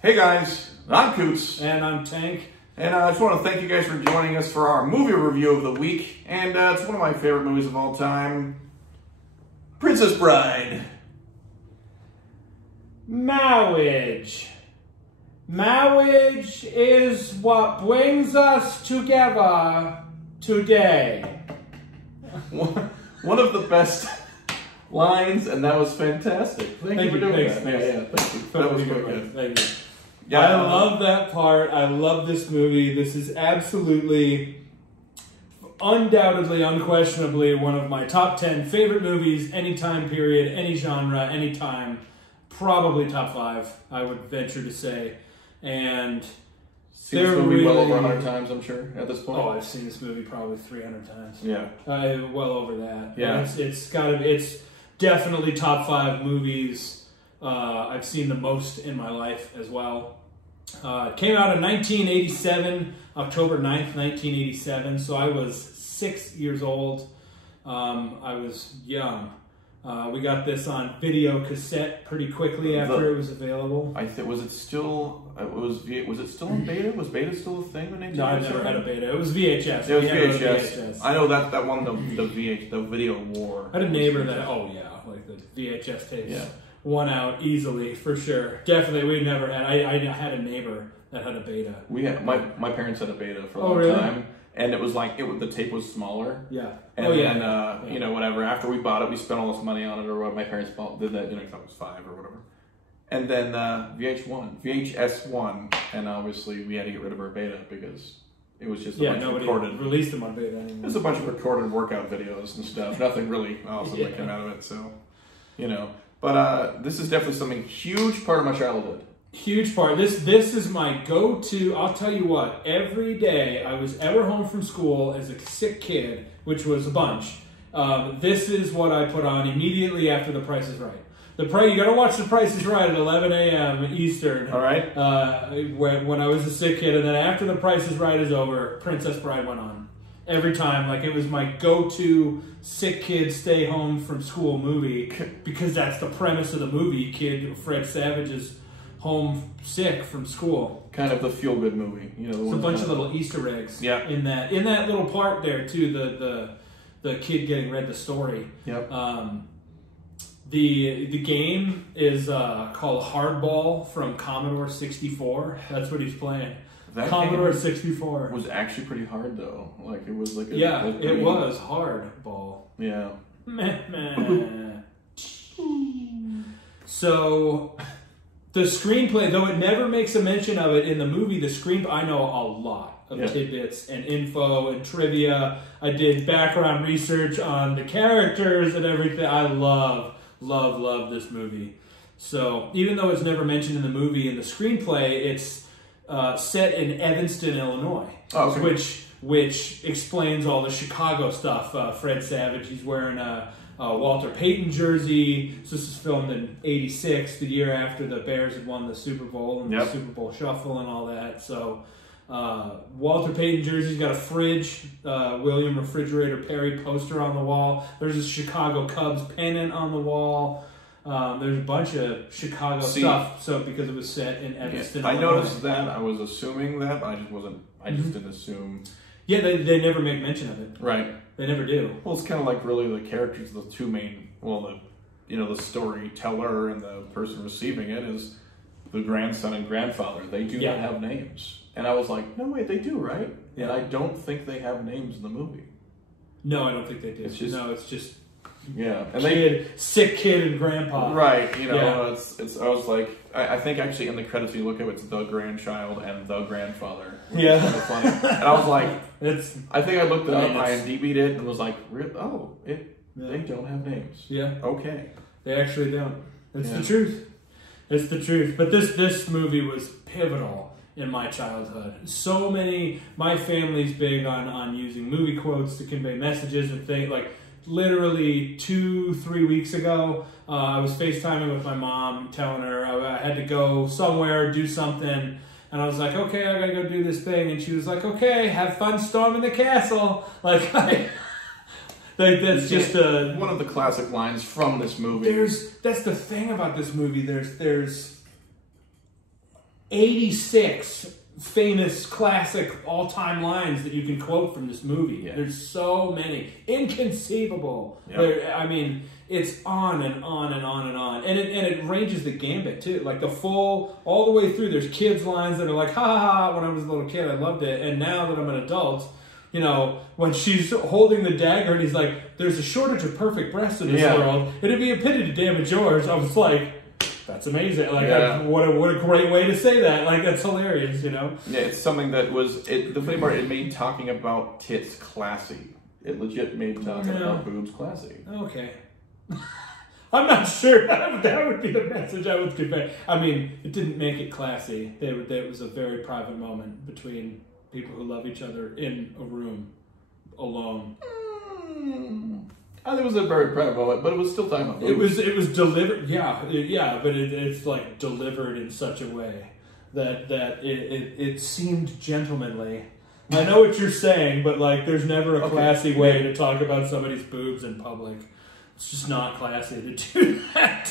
Hey guys, I'm Coutts. And I'm Tank. And I just want to thank you guys for joining us for our movie review of the week. And it's one of my favorite movies of all time, Princess Bride. Marriage. Marriage is what brings us together today. One of the best lines, and that was fantastic. Thank you for doing that. Thanks. Yeah, thank you. That was really good. Thank you. Yeah, I love that part. I love this movie. This is absolutely, undoubtedly, unquestionably one of my top 10 favorite movies, any time period, any genre, any time. Probably top 5, I would venture to say. And seen this movie well over 100 times, I'm sure, at this point. Oh, I've seen this movie probably 300 times. Yeah. Well over that. Yeah. It's definitely top 5 movies I've seen the most in my life as well. It came out in 1987, October 9th, 1987. So I was 6 years old. I was young. We got this on video cassette pretty quickly after it was available. Was it still in beta? Was beta still a thing when they did it? No, I never had a beta. It was VHS. It was VHS. I know that won the video war. I had a neighbor that like the VHS tapes won out easily for sure. Definitely, we never had. I had a neighbor that had a beta. We had my parents had a beta for a long time. And it was like, the tape was smaller. Yeah. And you know, whatever. After we bought it, we spent all this money on it, or what my parents did that, because I was 5 or whatever. And then VHS won, and obviously we had to get rid of our beta because it was just a bunch of recorded. Released them on beta anymore. It was a bunch of recorded workout videos and stuff. Nothing really awesome that came out of it. So, But this is definitely something huge part of my childhood. Huge part. This is my go-to. I'll tell you what. Every day I was ever home from school as a sick kid, which was a bunch. This is what I put on immediately after The Price is Right. You gotta watch The Price is Right at 11 a.m. Eastern. All right. When I was a sick kid, and then after The Price is Right is over, Princess Bride went on. Every time, like it was my go-to sick kid stay home from school movie because that's the premise of the movie. Fred Savage is home sick from school. Kind of the feel-good movie, It's a bunch of little Easter eggs. Yeah. In that little part there too, the kid getting read the story. Yep. The game is called Hardball from Commodore 64. That's what he's playing. That Commodore 64 was actually pretty hard though. Like it was like it was hardball. Yeah. So. The screenplay, though it never makes a mention of it in the movie, I know a lot of tidbits and info and trivia. I did background research on the characters and everything. I love this movie. So even though it's never mentioned in the movie, in the screenplay, it's set in Evanston, Illinois, which explains all the Chicago stuff. Fred Savage, he's wearing a Walter Payton jersey. So this is filmed in '86, the year after the Bears had won the Super Bowl and the Super Bowl Shuffle and all that. So Walter Payton jersey's got a fridge, William Refrigerator Perry poster on the wall. There's a Chicago Cubs pennant on the wall. There's a bunch of Chicago stuff. So because it was set in Evanston, I noticed that. I was assuming that. I just wasn't. I just didn't assume. Yeah, they never make mention of it. Right. They never do. Well, it's kind of like really the characters, the two main, the storyteller and the person receiving it is the grandson and grandfather. They do not have names. And I was like, no, wait, they do, right? Yeah. And I don't think they have names in the movie. No, I don't think they do. It's just yeah. And sick kid and grandpa. Right. I was like, I think actually in the credits you look at it's the grandchild and the grandfather. Yeah. Kind of funny. And I was like, I think I looked it up, IMDb'd it, and was like, they don't have names. Yeah. Okay. They actually don't. It's the truth. It's the truth. But this movie was pivotal in my childhood. My family's big on using movie quotes to convey messages and things. Like, literally 2-3 weeks ago, I was FaceTiming with my mom, telling her I had to go somewhere, do something. And I was like, okay, I gotta go do this thing. And she was like, okay, have fun storming the castle. Like, that's just one of the classic lines from this movie. That's the thing about this movie. There's 86 famous, classic, all-time lines that you can quote from this movie. Yeah. There's so many. Inconceivable. Yep. I mean, it's on and on and on and on. And it ranges the gambit, too. Like, all the way through, there's kids' lines that are like, ha ha ha, when I was a little kid, I loved it. And now that I'm an adult, you know, when she's holding the dagger and he's like, there's a shortage of perfect breasts in this world, it'd be a pity to damage yours. I was like, that's amazing. Like, what a great way to say that. Like, that's hilarious, you know? Yeah, it's something that was, the funny part, it made talking about tits classy. It legit made talking about boobs classy. Okay. I'm not sure that would be the message I would convey. I mean, it didn't make it classy. It was a very private moment between people who love each other in a room, alone. I think it was a very private moment, but it was still time. It was delivered, but it's like delivered in such a way that it seemed gentlemanly. I know what you're saying, but like, there's never a classy way to talk about somebody's boobs in public. It's just not classy to do that.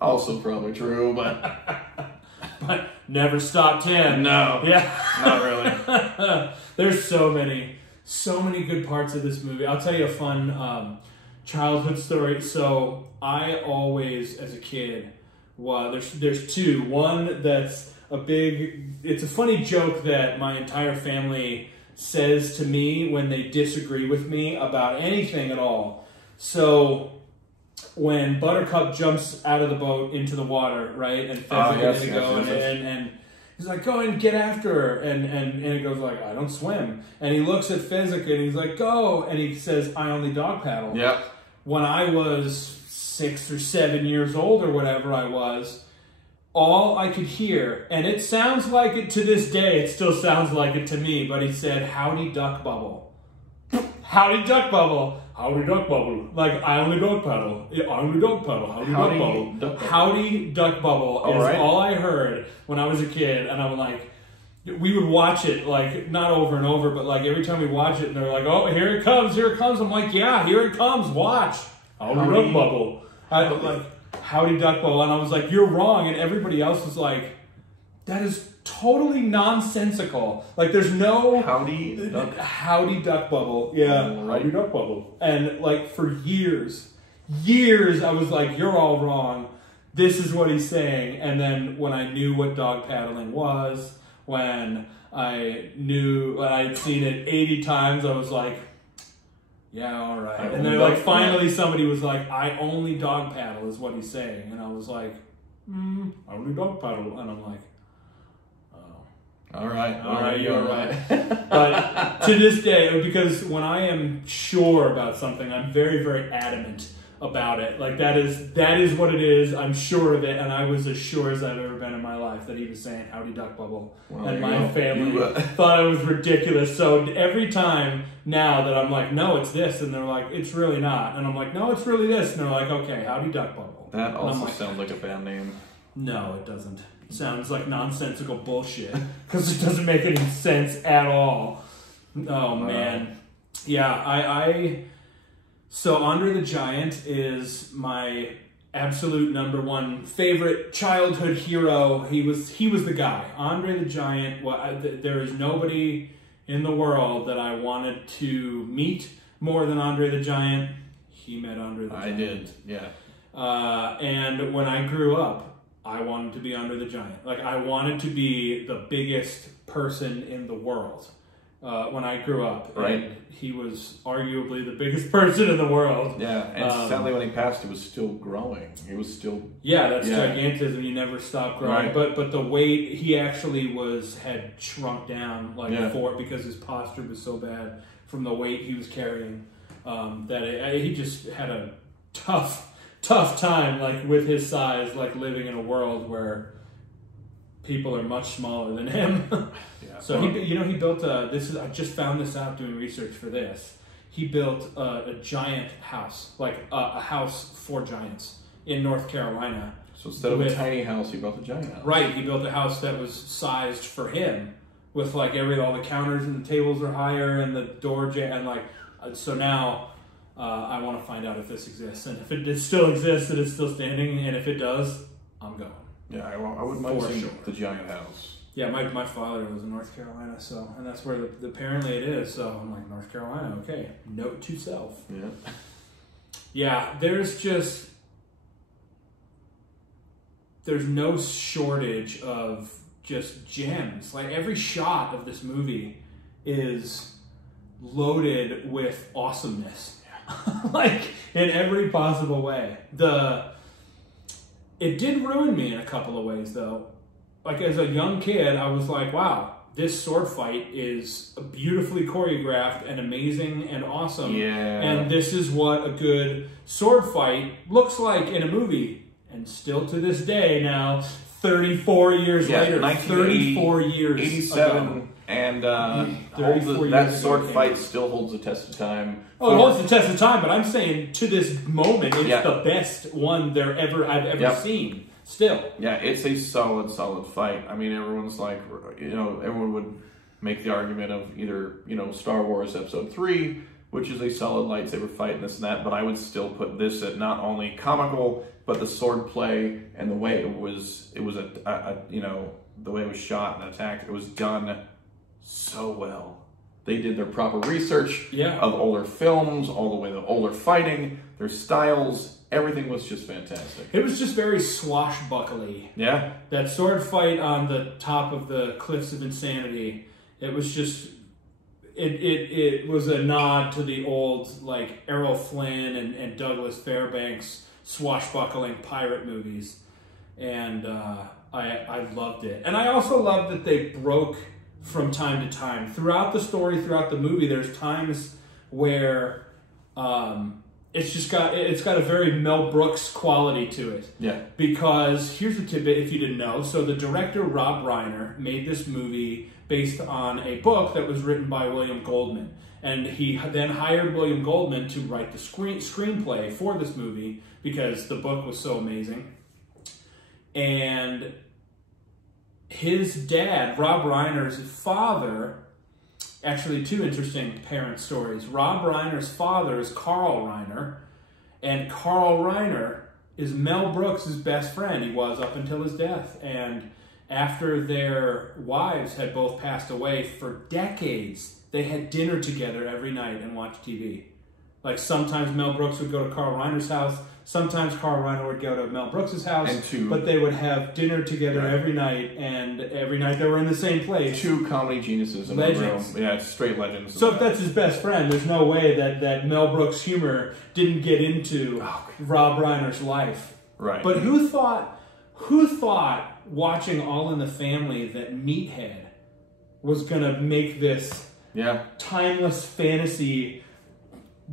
Also probably true, but never stopped him. No, not really. There's so many good parts of this movie. I'll tell you a fun childhood story. So I always, as a kid, there's two. One that's it's a funny joke that my entire family says to me when they disagree with me about anything at all. So when Buttercup jumps out of the boat into the water, right, and Fezzik and he's like, go and get after her, and he goes like, I don't swim, and he looks at Fezzik and he's like, go, and he says, I only dog paddle. Yeah. When I was 6 or 7 years old or whatever I was, all I could hear, and it sounds like it to this day, it still sounds like it to me, but he said, howdy duck bubble. Howdy duck bubble. Howdy duck bubble. Like, I only dog paddle. I only dog paddle. Howdy duck bubble. Howdy duck bubble is all I heard when I was a kid, and I'm like, we would watch it, like, not over and over, but like every time we watch it, and they're like, oh, here it comes. I'm like, yeah, here it comes. Watch. Howdy duck bubble. Howdy duck bubble. And I was like, you're wrong. And everybody else was like, that is totally nonsensical. Like, there's no howdy duck bubble. Yeah, howdy duck bubble. And like, for years, I was like, you're all wrong. This is what he's saying. And then when I knew what dog paddling was, when I'd seen it 80 times, I was like, yeah, all right. And then like, finally somebody was like, I only dog paddle is what he's saying. And I was like, I only dog paddle. And I'm like, all right, you're right. But to this day, because when I am sure about something, I'm very, very adamant about it. Like, that is what it is. I'm sure of it, and I was as sure as I've ever been in my life that he was saying howdy duck bubble. Well, and my family thought it was ridiculous. So every time now that I'm like, no, it's this, and they're like, it's really not. And I'm like, no, it's really this. And they're like, okay, howdy duck bubble. That also sounds like a band name. No, it doesn't. Sounds like nonsensical bullshit because it doesn't make any sense at all. Oh man, yeah. So Andre the Giant is my absolute number one favorite childhood hero. He was the guy. Andre the Giant. There is nobody in the world that I wanted to meet more than Andre the Giant. He met Andre the Giant. I did, yeah. And when I grew up, I wanted to be Andre the Giant. Like, I wanted to be the biggest person in the world when I grew up. Right. And he was arguably the biggest person in the world. Yeah, and sadly when he passed, it was still growing. He was still... Yeah, that's gigantism. He never stopped growing. Right. But the weight, he actually had shrunk down because his posture was so bad from the weight he was carrying that he just had a tough time, like, with his size, like, living in a world where people are much smaller than him. So he built I just found this out doing research for this. He built a giant house, like a house for giants in North Carolina. So instead of a tiny house, he built a giant house. Right, he built a house that was sized for him, with like all the counters and the tables are higher and the door and like so now. I want to find out if this exists, and if it still exists and it's still standing, and if it does, I'm going. Yeah, I wouldn't mind seeing sure. the giant house. Yeah, my father was in North Carolina, so, and that's where apparently it is. So I'm like, North Carolina, okay. Note to self. Yeah. Yeah, there's no shortage of just gems. Like, every shot of this movie is loaded with awesomeness. Yeah. Like, in every possible way. It did ruin me in a couple of ways, though. Like, as a young kid, I was like, wow, this sword fight is beautifully choreographed and amazing and awesome. Yeah. And this is what a good sword fight looks like in a movie. And still to this day now, 34 years later, 34 years 87, ago. And that sword fight still holds the test of time. Oh, it holds the test of time, but I'm saying to this moment, it's the best one I've ever seen. Still. Yeah, it's a solid fight. I mean, everyone's like, everyone would make the argument of either, Star Wars Episode 3, which is a solid lightsaber fight and this and that, but I would still put this at not only comical, but the sword play and the way the way it was shot and attacked, it was done so well. They did their proper research of older films, all the way to older fighting, their styles. Everything was just fantastic. It was just very swashbuckly. Yeah. That sword fight on the top of the Cliffs of Insanity, it was just, it was a nod to the old, like, Errol Flynn and Douglas Fairbanks swashbuckling pirate movies. And I loved it. And I also loved that they broke from time to time. Throughout the story, throughout the movie, there's times where it's got a very Mel Brooks quality to it. Yeah. Because here's a tidbit if you didn't know. So the director Rob Reiner made this movie based on a book that was written by William Goldman. And he then hired William Goldman to write the screenplay for this movie because the book was so amazing. And his dad, Rob Reiner's father, actually two interesting parent stories. Rob Reiner's father is Carl Reiner, and Carl Reiner is Mel Brooks' best friend. He was up until his death. And after their wives had both passed away for decades, they had dinner together every night and watched TV. Like, sometimes Mel Brooks would go to Carl Reiner's house, sometimes Carl Reiner would go to Mel Brooks' house, but they would have dinner together every night, and every night they were in the same place. Two comedy geniuses in legends. the room. Yeah, straight legends. So if that's his best friend, there's no way that Mel Brooks' humor didn't get into Rob Reiner's life. Right. But who thought watching All in the Family that Meathead was going to make this timeless fantasy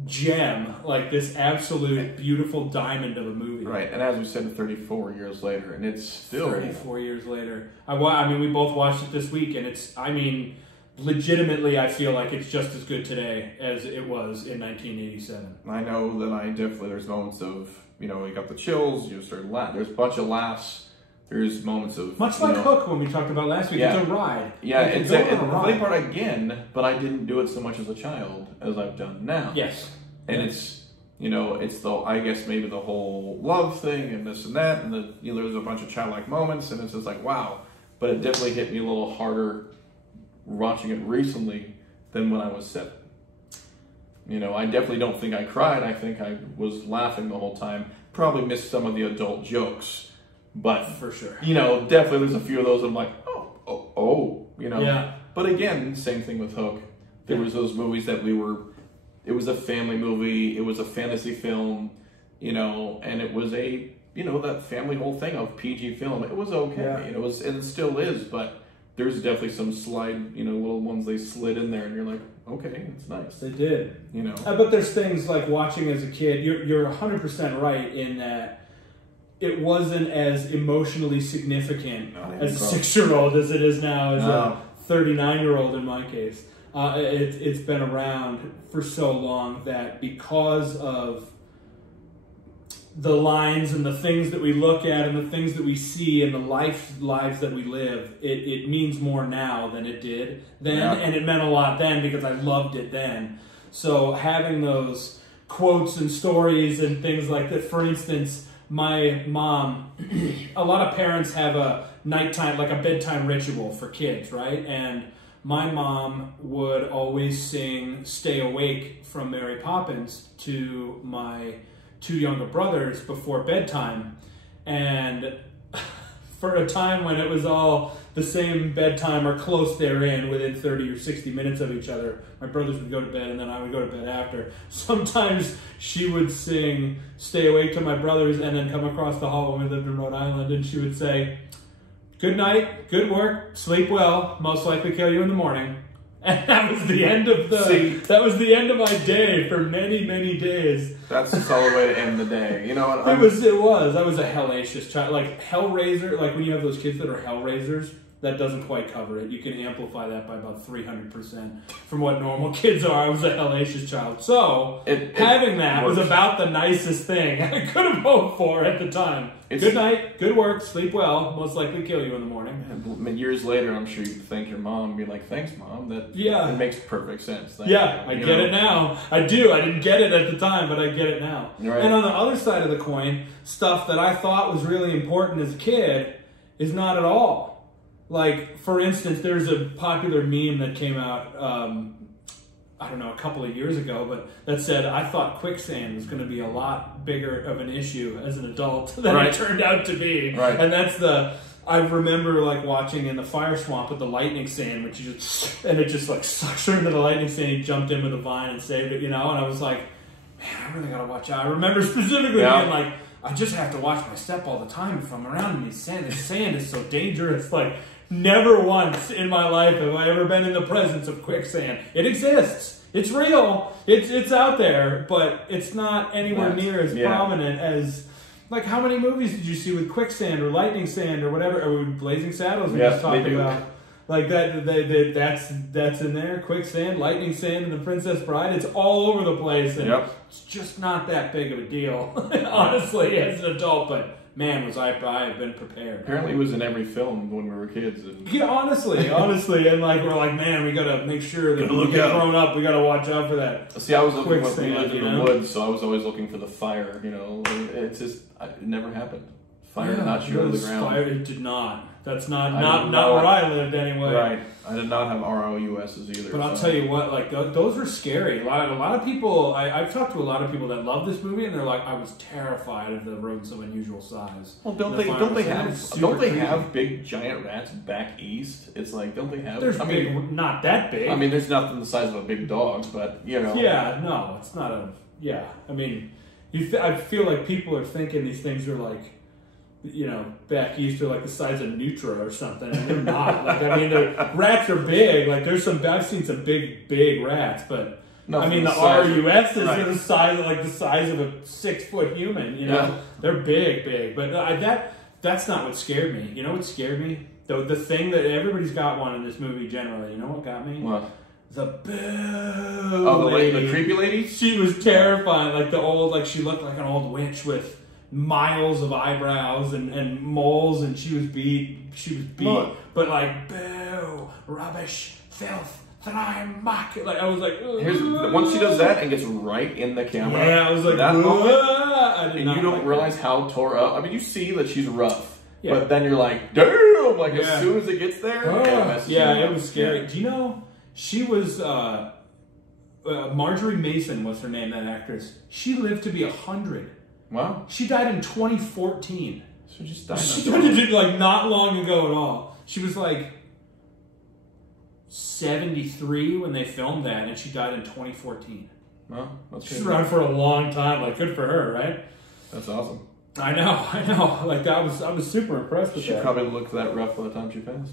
gem, like this absolute beautiful diamond of a movie. Right, and as we said, 34 years later, and it's still 34 years later. I mean, we both watched it this week, and it's, I mean, legitimately, I feel like it's just as good today as it was in 1987. I know that there's moments of, you got the chills, you start there's a bunch of laughs. There's moments of... Much like Hook when we talked about last week. Yeah. It's a ride. Yeah, it's the funny part again, but I didn't do it so much as a child as I've done now. Yes. And it's, it's I guess maybe the whole love thing and this and that, and there's a bunch of childlike moments, and it's just like, wow. But it definitely hit me a little harder watching it recently than when I was 7. I definitely don't think I cried. I think I was laughing the whole time. Probably missed some of the adult jokes. But for sure, definitely there's a few of those I'm like, oh. Yeah. But again, same thing with Hook. There was those movies that it was a family movie, it was a fantasy film, and it was a, that family whole thing of PG film. It was okay. Yeah. And it still is, but there's definitely some little ones they slid in there, and you're like, okay, it's nice. They did. But there's things like watching as a kid, you're 100% right in that it wasn't as emotionally significant as a 6-year-old as it is now as a 39-year-old in my case. It's been around for so long that because of the lines and the things that we look at and the things that we see and the lives that we live, it means more now than it did then. Yeah. And it meant a lot then because I loved it then. So having those quotes and stories and things like that, for instance, my mom, a lot of parents have a nighttime, like a bedtime ritual for kids, right? And my mom would always sing Stay Awake from Mary Poppins to my 2 younger brothers before bedtime. And for a time when it was all the same bedtime or close therein, within 30 or 60 minutes of each other, my brothers would go to bed and then I would go to bed after. Sometimes she would sing Stay Awake to my brothers and then come across the hall when we lived in Rhode Island, and she would say, "Good night, good work, sleep well, most likely kill you in the morning." And that was the end of that was the end of my day for many, many days. That's a solid way to end the day. You know what? It was. I was a hellacious child. Like Hellraiser, like when you have those kids that are Hellraisers, that doesn't quite cover it. You can amplify that by about 300% from what normal kids are. I was a hellacious child. So, having that was about the nicest thing I could have hoped for at the time. Good night, good work, sleep well, most likely kill you in the morning. And years later, I'm sure you'd thank your mom and be like, "Thanks, Mom. That makes perfect sense." Thank you. I get it now. I do. I didn't get it at the time, but I get it now. Right. And on the other side of the coin, stuff that I thought was really important as a kid is not at all. Like, for instance, there's a popular meme that came out, I don't know, a couple of years ago, but that said, I thought quicksand was going to be a lot bigger of an issue as an adult than it turned out to be. Right. And that's I remember like watching in the fire swamp with the lightning sand, which it just like sucks her into the lightning sand. He jumped in with a vine and saved it, you know, and I was like, man, I really got to watch out. I remember specifically being like, I just have to watch my step all the time if I'm around these sand. This sand is so dangerous. Like, never once in my life have I ever been in the presence of quicksand. It exists. It's real. It's out there, but it's not anywhere near as prominent as, like, how many movies did you see with quicksand or lightning sand or whatever, or with Blazing Saddles we just talked about? Like that's in there. Quicksand, lightning sand, and The Princess Bride. It's all over the place, and it's just not that big of a deal, honestly, as an adult. But man, was I have been prepared. Apparently, it was in every film when we were kids. And yeah, honestly, and like we're like, man, we gotta make sure that we get grown up. We gotta watch out for that. See, I was looking we lived in the woods, so I was always looking for the fire. You know, it's just it never happened. Fire did not shoot on the ground. Fire, it did not. That's not where I lived anyway. Right. I did not have ROUSs either. But I'll tell you what, like those were scary. A lot of people. I've talked to a lot of people that love this movie, and they're like, I was terrified of the rodents of unusual size. Well, don't they have big giant rats back east? It's like, don't they have? There's not that big. I mean, there's nothing the size of a big dog, but you know. Yeah, no, it's not a. Yeah, I mean, I feel like people are thinking these things are like, you know, back east are like the size of Nutra or something, and they're not. Like, I mean, rats are big. Like, I've seen some big rats, but I mean, the RUS is the size of a 6-foot human. You know, they're big. But that's not what scared me. You know what scared me? The thing that everybody's got one in this movie generally. You know what got me? What? The boo the creepy lady. She was terrifying. Like she looked like an old witch with miles of eyebrows and moles, and she was beat. But like, boo, rubbish, filth, slime, muck. Like, I was like, once she does that and gets right in the camera. Yeah, I was like, that moment, and you don't realize how tore up. I mean, you see that she's rough, but then you're like, damn! Like, as soon as it gets there, it was scary. Do you know she was? Marjorie Mason was her name. That actress. She lived to be 100. Wow. She died in 2014. So just died. She died like not long ago at all. She was like 73 when they filmed that, and she died in 2014. Well, that's she's around for a long time. Like, good for her, right? That's awesome. I know. Like, I was super impressed with that. She probably looked that rough by the time she passed.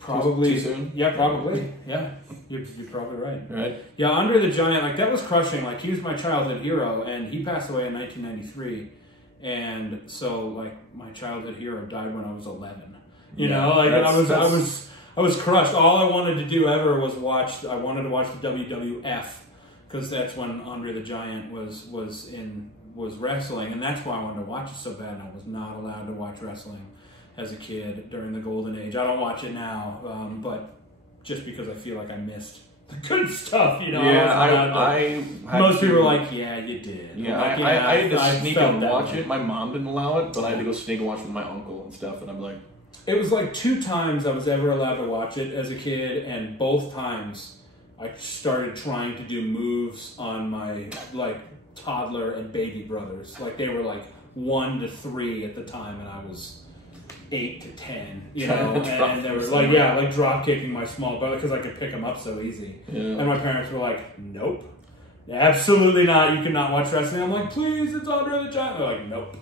Probably too soon. Yeah, probably. Yeah, you're probably right. Right. Yeah, Andre the Giant, like, that was crushing. Like, he was my childhood hero, and he passed away in 1993, and so like my childhood hero died when I was 11. You know, like I was crushed. All I wanted to do ever was watch. I wanted to watch the WWF because that's when Andre the Giant was wrestling, and that's why I wanted to watch it so bad. And I was not allowed to watch wrestling as a kid during the golden age. I don't watch it now, but just because I feel like I missed the good stuff, you know. Yeah, most people were like, yeah, you did. Yeah, like, I had to sneak and watch way. it. My mom didn't allow it, but I had to go sneak and watch it with my uncle and stuff, and I'm like... It was like 2 times I was ever allowed to watch it as a kid, and both times I started trying to do moves on my, like, toddler and baby brothers. Like, they were like 1 to 3 at the time, and I was 8 to 10, you know, and they were like, like drop kicking my small brother because I could pick him up so easy. Yeah. And my parents were like, nope, absolutely not. You cannot watch wrestling. I'm like, please, it's Andre the Giant. They're like, nope.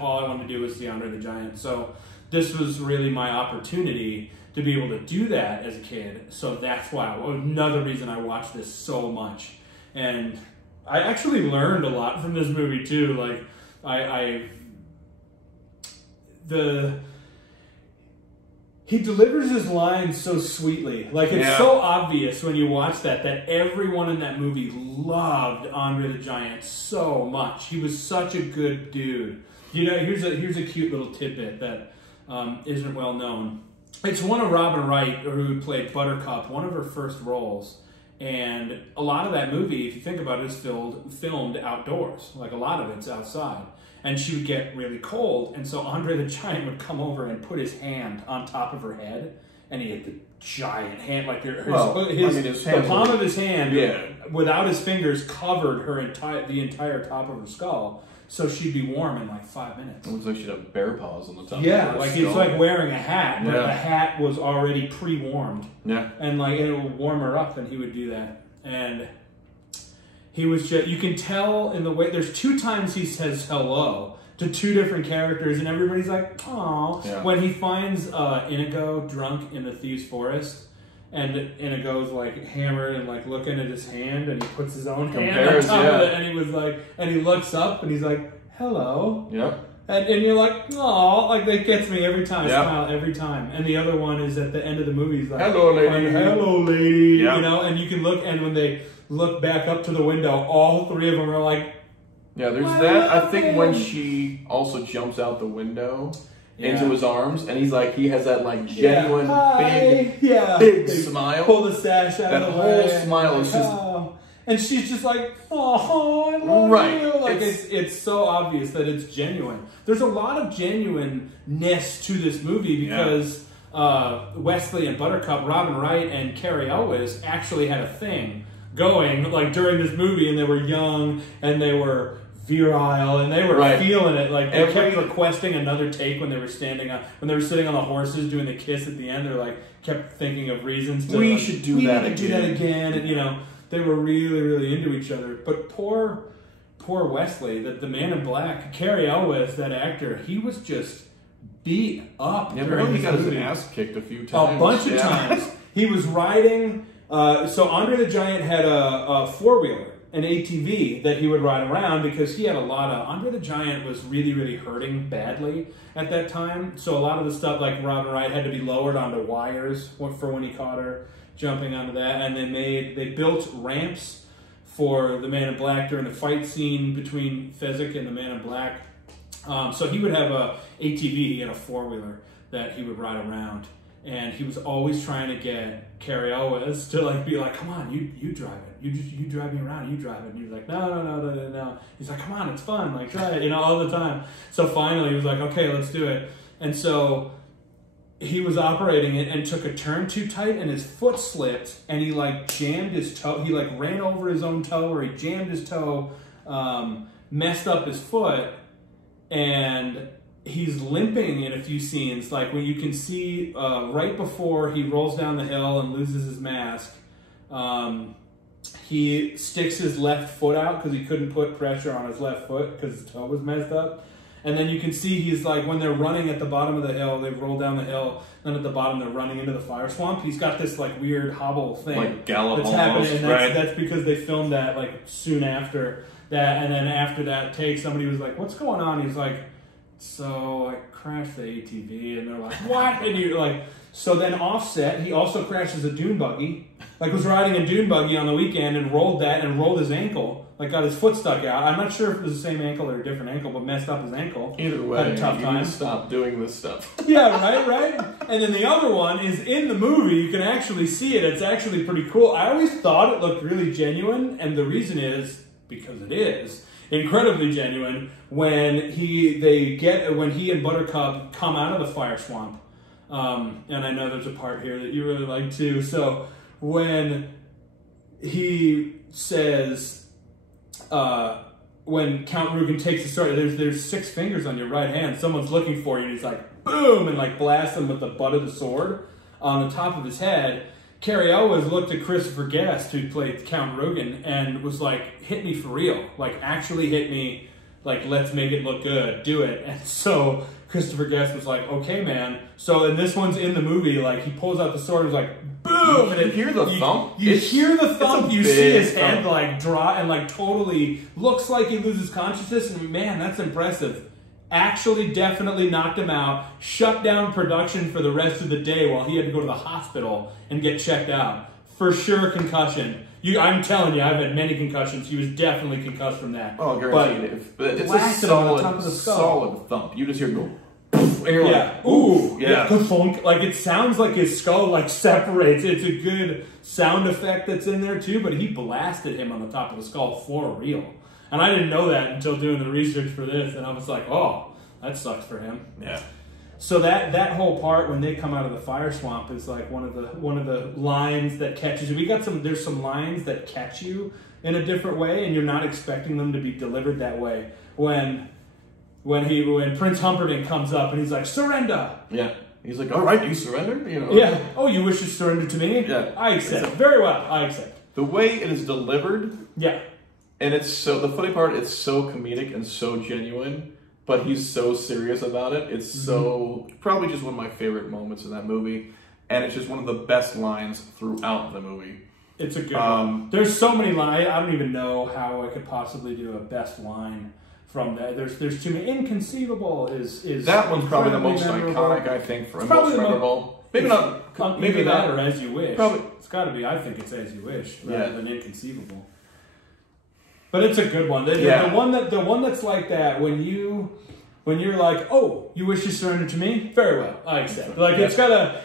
All I wanted to do was see Andre the Giant. So this was really my opportunity to be able to do that as a kid. So that's why another reason I watched this so much. And I actually learned a lot from this movie too. Like he delivers his lines so sweetly. Like, it's so obvious when you watch that everyone in that movie loved Andre the Giant so much. He was such a good dude. You know, here's a cute little tidbit that isn't well known. It's one of Robin Wright, who played Buttercup, one of her first roles. And a lot of that movie, if you think about it, is filmed outdoors. Like, a lot of it's outside. And she would get really cold, and so Andre the Giant would come over and put his hand on top of her head, and he had the giant hand, like the palm of his hand, without his fingers, covered the entire top of her skull, so she'd be warm in like 5 minutes. It looks like she'd have bear paws on the top. Yeah, like it's like wearing a hat, but the hat was already pre-warmed. Yeah, and like it would warm her up, and he would do that, and. He was just, you can tell in the way, there's 2 times he says hello to 2 different characters, and everybody's like, "Aw." Yeah. When he finds Inigo drunk in the Thieves' Forest, and Inigo's like hammered and like looking at his hand, and he puts his own hand on top of it, and he was like, and he looks up and he's like, "Hello." Yep. And you're like, "Aw," like that gets me every time. Yep. Smile every time. And the other one is at the end of the movie, he's like, "Hello, lady." "Hello, lady." Yep. You know, and you can look, and when they look back up to the window, all 3 of them are like, yeah, there's that. I think when she also jumps out the window into his arms, and he's like, he has that like genuine big smile. Pull the sash out of the way. That whole smile is just... And she's just like, "Oh, I love you." Like, it's so obvious that it's genuine. There's a lot of genuineness to this movie because Wesley and Buttercup, Robin Wright and Carrie Elwes actually had a thing going like during this movie, and they were young and they were virile and they were feeling it. Like they kept requesting another take when they were sitting on the horses doing the kiss at the end. They're like kept thinking of reasons to we should do that again, and you know they were really, really into each other. But poor Wesley, the man in black, Carrie Elwes, that actor, he was just beat up. Yeah, apparently he got his ass kicked a few times. A bunch of times. He was riding. So Andre the Giant had a 4-wheeler, an ATV that he would ride around because he had a lot of... Andre the Giant was really, really hurting badly at that time. So a lot of the stuff like Robin Wright had to be lowered onto wires for when he caught her jumping onto that. And they built ramps for the Man in Black during the fight scene between Fezzik and the Man in Black. So he would have a ATV, he had a 4-wheeler that he would ride around. And he was always trying to get Carrie Elwes to like be like, "Come on, you drive it. You drive me around. You drive it." And he was like, No. He's like, "Come on, it's fun. Like, try it," you know, all the time. So finally, he was like, "Okay, let's do it." And so he was operating it and took a turn too tight, and his foot slipped, and he like jammed his toe. He like ran over his own toe, or he jammed his toe, messed up his foot, and he's limping in a few scenes, like when you can see right before he rolls down the hill and loses his mask, he sticks his left foot out because he couldn't put pressure on his left foot because his toe was messed up. And then you can see he's like, when they're running at the bottom of the hill, they roll down the hill, and at the bottom they're running into the fire swamp. He's got this like weird hobble thing like gallop that's almost, happening, and that's because they filmed that like soon after that. And then after that take, somebody was like, "What's going on?" He's like, "So I crashed the ATV," and they're like, "What?" And you're like, so then offset, he also crashes a dune buggy, like was riding a dune buggy on the weekend and rolled his ankle, like got his foot stuck out. I'm not sure if it was the same ankle or a different ankle, but messed up his ankle. Either way, had a tough you time. need to stop doing this stuff. Yeah, right. And then the other one is in the movie. You can actually see it. It's actually pretty cool. I always thought it looked really genuine, and the reason is because it is incredibly genuine. When he and Buttercup come out of the fire swamp, and I know there's a part here that you really like too. So when he says, when Count Rugen takes the sword, there's 6 fingers on your right hand. Someone's looking for you, and he's like, boom, and like blasts him with the butt of the sword on the top of his head. Carrie always looked at Christopher Guest, who played Count Rugen, and was like, hit me for real. Like, actually hit me. Like, let's make it look good. Do it. And so Christopher Guest was like, okay, man. So, and this one's in the movie. Like, he pulls out the sword and was like, boom. You hear the thump? You hear the thump. You see his thump. head, like, draw and, like, totally looks like he loses consciousness. And, man, that's impressive. Actually definitely knocked him out. Shut down production for the rest of the day while he had to go to the hospital and get checked out. For sure, concussion. I'm telling you, I've had many concussions. He was definitely concussed from that. Oh, guaranteed. But it's a solid thump. You just hear it go, poof, and you're like, ooh, yeah. Like, it sounds like his skull, like, separates. It's a good sound effect that's in there, too, but he blasted him on the top of the skull for real. And I didn't know that until doing the research for this, and I was like, oh, that sucks for him. Yeah. So that whole part when they come out of the fire swamp is like one of the lines that catches you. There's some lines that catch you in a different way, and you're not expecting them to be delivered that way. When Prince Humperdinck comes up and he's like, surrender. Yeah. He's like, all right, you surrender? You know. Yeah. Oh, you wish to surrender to me? Yeah. I accept. Very well. I accept. The way it is delivered. Yeah. And it's so, the funny part, it's so comedic and so genuine, but he's so serious about it. It's so, probably just one of my favorite moments in that movie. And it's just one of the best lines throughout the movie. It's a good one. There's so many lines. I don't even know how I could possibly do a best line from that. There's too many. Inconceivable is that one's probably the most memorable. Iconic, I think, for most memorable. Maybe not. Maybe that or As You Wish. Probably. It's got to be. I think it's As You Wish rather than Inconceivable. But it's a good one. The one that's like that when you're like, oh, you wish to surrender to me? Very well, I accept. Like it's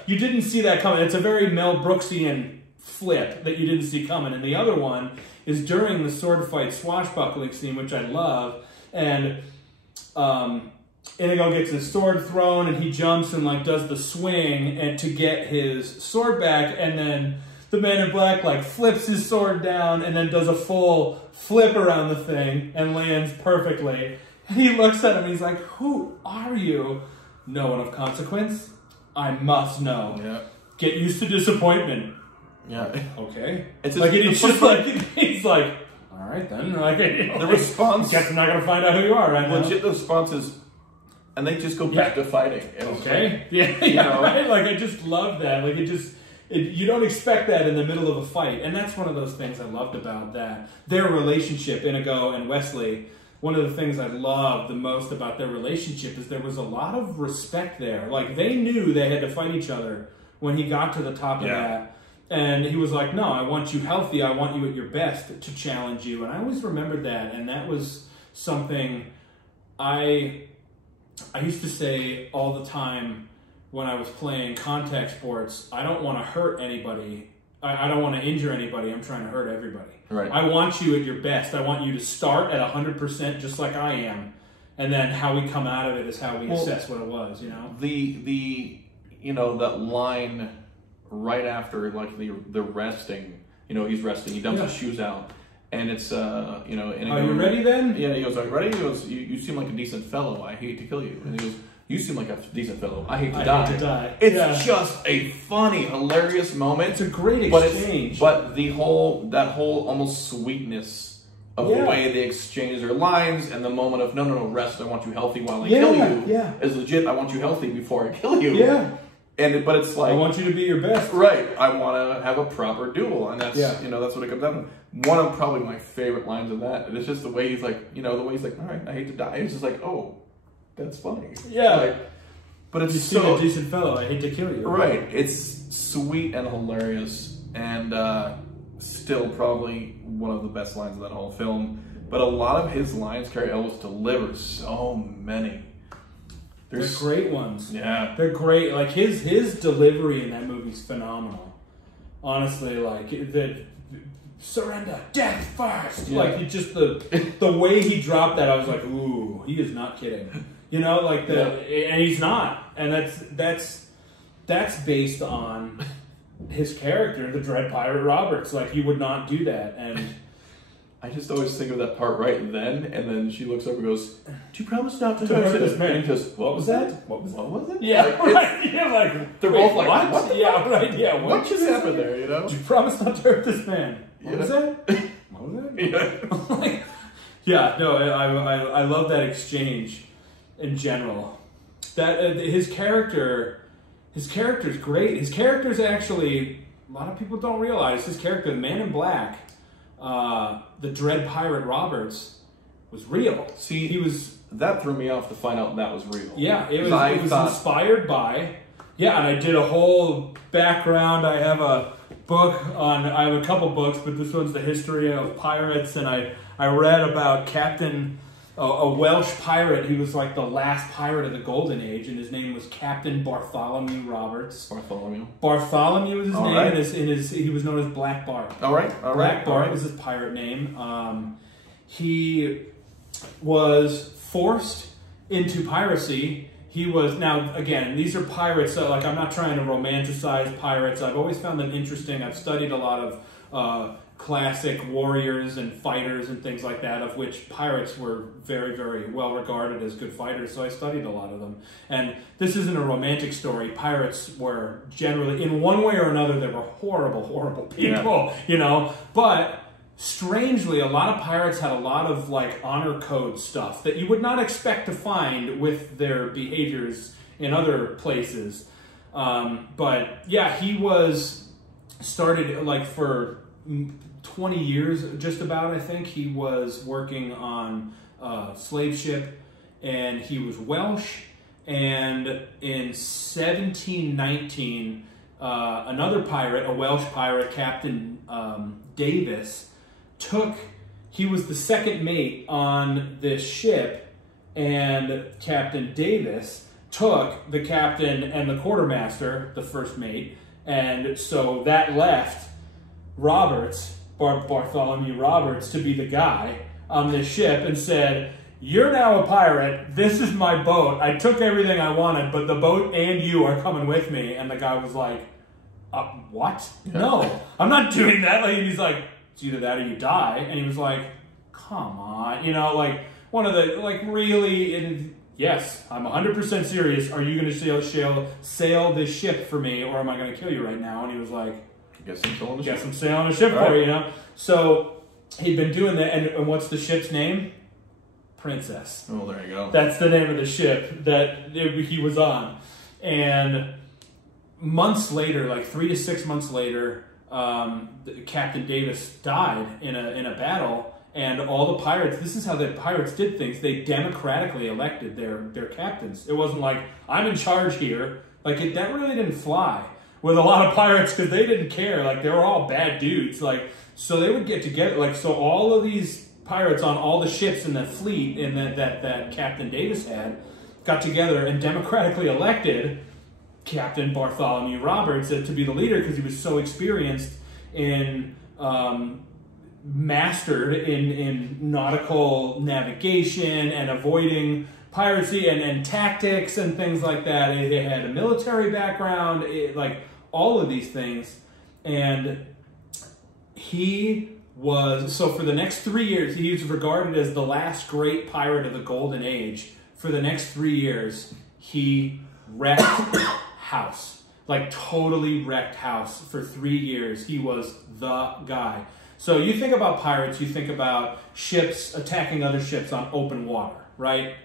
you didn't see that coming. It's a very Mel Brooksian flip that you didn't see coming. And the other one is during the sword fight swashbuckling scene, which I love, and Inigo gets his sword thrown and he jumps and like does the swing and to get his sword back, and then the man in black like flips his sword down and then does a full flip around the thing and lands perfectly. And he looks at him and he's like, who are you? No one of consequence. I must know. Yeah. Get used to disappointment. Yeah. Okay. It's like he's just like he's like, all right then. Like the response. Guess I'm not gonna find out who you are right now. Legit, the response is, and they just go back to fighting. Okay. Yeah. Right. Like I just love that. Like you don't expect that in the middle of a fight. And that's one of those things I loved about that. Their relationship, Inigo and Wesley, one of the things I loved the most about their relationship is there was a lot of respect there. Like, they knew they had to fight each other when he got to the top of that. And he was like, no, I want you healthy. I want you at your best to challenge you. And I always remembered that. And that was something I used to say all the time when I was playing contact sports. I don't want to hurt anybody. I don't want to injure anybody. I'm trying to hurt everybody. Right. I want you at your best. I want you to start at 100% just like I am. And then how we come out of it is how we assess what it was, you know? That line right after, like, the resting, he's resting, he dumps his shoes out. And it's, and he Are you ready then? Yeah, he goes, are you ready? He goes, you seem like a decent fellow. I hate to kill you. And he goes, you seem like a decent fellow. I hate to die. It's just a funny, hilarious moment. It's a great exchange. But that whole almost sweetness of the way they exchange their lines and the moment of, no, rest, I want you healthy while I kill you, is legit, I want you healthy before I kill you. Yeah. But it's like, I want you to be your best. Right. I want to have a proper duel. And that's, that's what it comes down to. One of probably my favorite lines of that. And it's just the way he's like, the way he's like, all right, I hate to die. It's just like, oh, that's funny. Yeah. But it's you seem a decent fellow. I hate to kill you. Right. It's sweet and hilarious. And still probably one of the best lines of that whole film. But a lot of his lines, Cary Elwes delivers so many. They're great ones. Yeah. They're great. Like, his delivery in that movie's phenomenal. Honestly, like, the surrender, death first. Yeah. Like, just the way he dropped that, I was like, ooh, he is not kidding. You know, like, and he's not. And that's based on his character, the Dread Pirate Roberts. Like, he would not do that. And I just always think of that part right then, and then she looks over and goes, "Do you promise not to hurt this man?" And he goes, "What was that? What was it?" Yeah, like, right. Yeah, like, they're both like, what? Yeah, right. Yeah, what just happened there? You know? Do you promise not to hurt this man? What was that? What was that? Yeah. No, I love that exchange in general. That his character's great. His character's actually, a lot of people don't realize his character, the Man in Black. The Dread Pirate Roberts was real. See, that threw me off to find out that was real. Yeah, it was inspired by. Yeah, and I did a whole background. I have a couple books, but this one's the history of pirates, and I read about a Welsh pirate. He was like the last pirate of the Golden Age, and his name was Captain Bartholomew Roberts. Bartholomew was his name, right. and he was known as Black Bart. All right. Black Bart was his pirate name. He was forced into piracy. Now, again, these are pirates, so, like, I'm not trying to romanticize pirates. I've always found them interesting. I've studied a lot of classic warriors and fighters and things like that, of which pirates were very, very well regarded as good fighters, so I studied a lot of them. And this isn't a romantic story. Pirates were generally, in one way or another, they were horrible, horrible people, you know? But strangely, a lot of pirates had a lot of, like, honor code stuff that you would not expect to find with their behaviors in other places. But yeah, he was started, like, for 20 years, just about, I think. He was working on a slave ship, and he was Welsh. And in 1719, another pirate, a Welsh pirate, Captain Davis, he was the second mate on this ship, and Captain Davis took the captain and the quartermaster, the first mate, and so that left Bartholomew Roberts, to be the guy on this ship, and said, "You're now a pirate. This is my boat. I took everything I wanted, but the boat and you are coming with me." And the guy was like, "What? Yeah. No, I'm not doing that." Like, and he's like, "It's either that or you die." And he was like, "Come on," you know, like, one of the, like, really, yes, I'm 100% serious. Are you going to sail this ship for me, or am I going to kill you right now? And he was like, Guess I'm sailing a ship for you, you know? So he'd been doing that, and what's the ship's name? Princess. Oh, there you go. That's the name of the ship that he was on. And months later, like 3 to 6 months later, Captain Davis died in a battle, and all the pirates, this is how the pirates did things, they democratically elected their captains. It wasn't like, I'm in charge here. Like, that really didn't fly with a lot of pirates, because they didn't care. Like, they were all bad dudes. Like, so they would get together. Like, so all of these pirates on all the ships in the fleet that Captain Davis had got together and democratically elected Captain Bartholomew Roberts to be the leader, because he was so experienced in mastered in nautical navigation and avoiding piracy and tactics and things like that. They had a military background, like all of these things. And so for the next 3 years, he was regarded as the last great pirate of the Golden Age. For the next 3 years, he wrecked house. Like, totally wrecked house for 3 years. He was the guy. So you think about pirates, you think about ships attacking other ships on open water, right?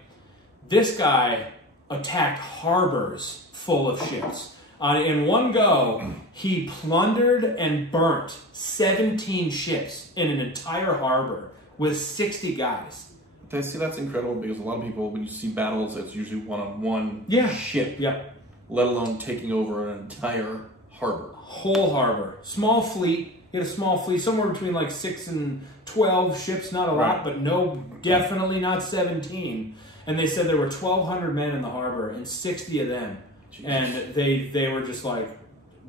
This guy attacked harbors full of ships. In one go, he plundered and burnt 17 ships in an entire harbor with 60 guys. See, that's incredible, because a lot of people, when you see battles, it's usually one-on-one ship. Yeah. Let alone taking over an entire harbor. Whole harbor. Small fleet, He had a small fleet, somewhere between like 6 and 12 ships, not a lot, but no, definitely not 17. And they said there were 1,200 men in the harbor and 60 of them. Jesus. And they were just like,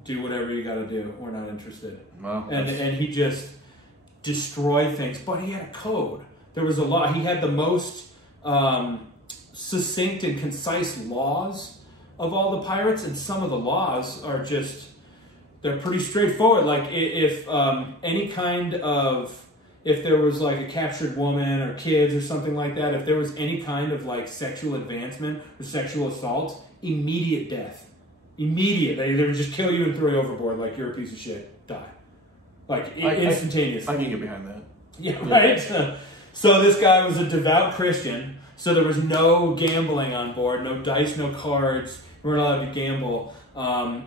do whatever you got to do. We're not interested. Wow. And he just destroyed things. But he had a code. There was a lot. He had the most succinct and concise laws of all the pirates. And some of the laws are just, they're pretty straightforward. Like if any kind of, if there was like a captured woman or kids or something like that, if there was any kind of like sexual advancement or sexual assault, immediate death. Immediate. They would just kill you and throw you overboard like you're a piece of shit. Die. Like instantaneous. I can get behind that. Yeah, right? So this guy was a devout Christian, so there was no gambling on board, no dice, no cards. We weren't allowed to gamble.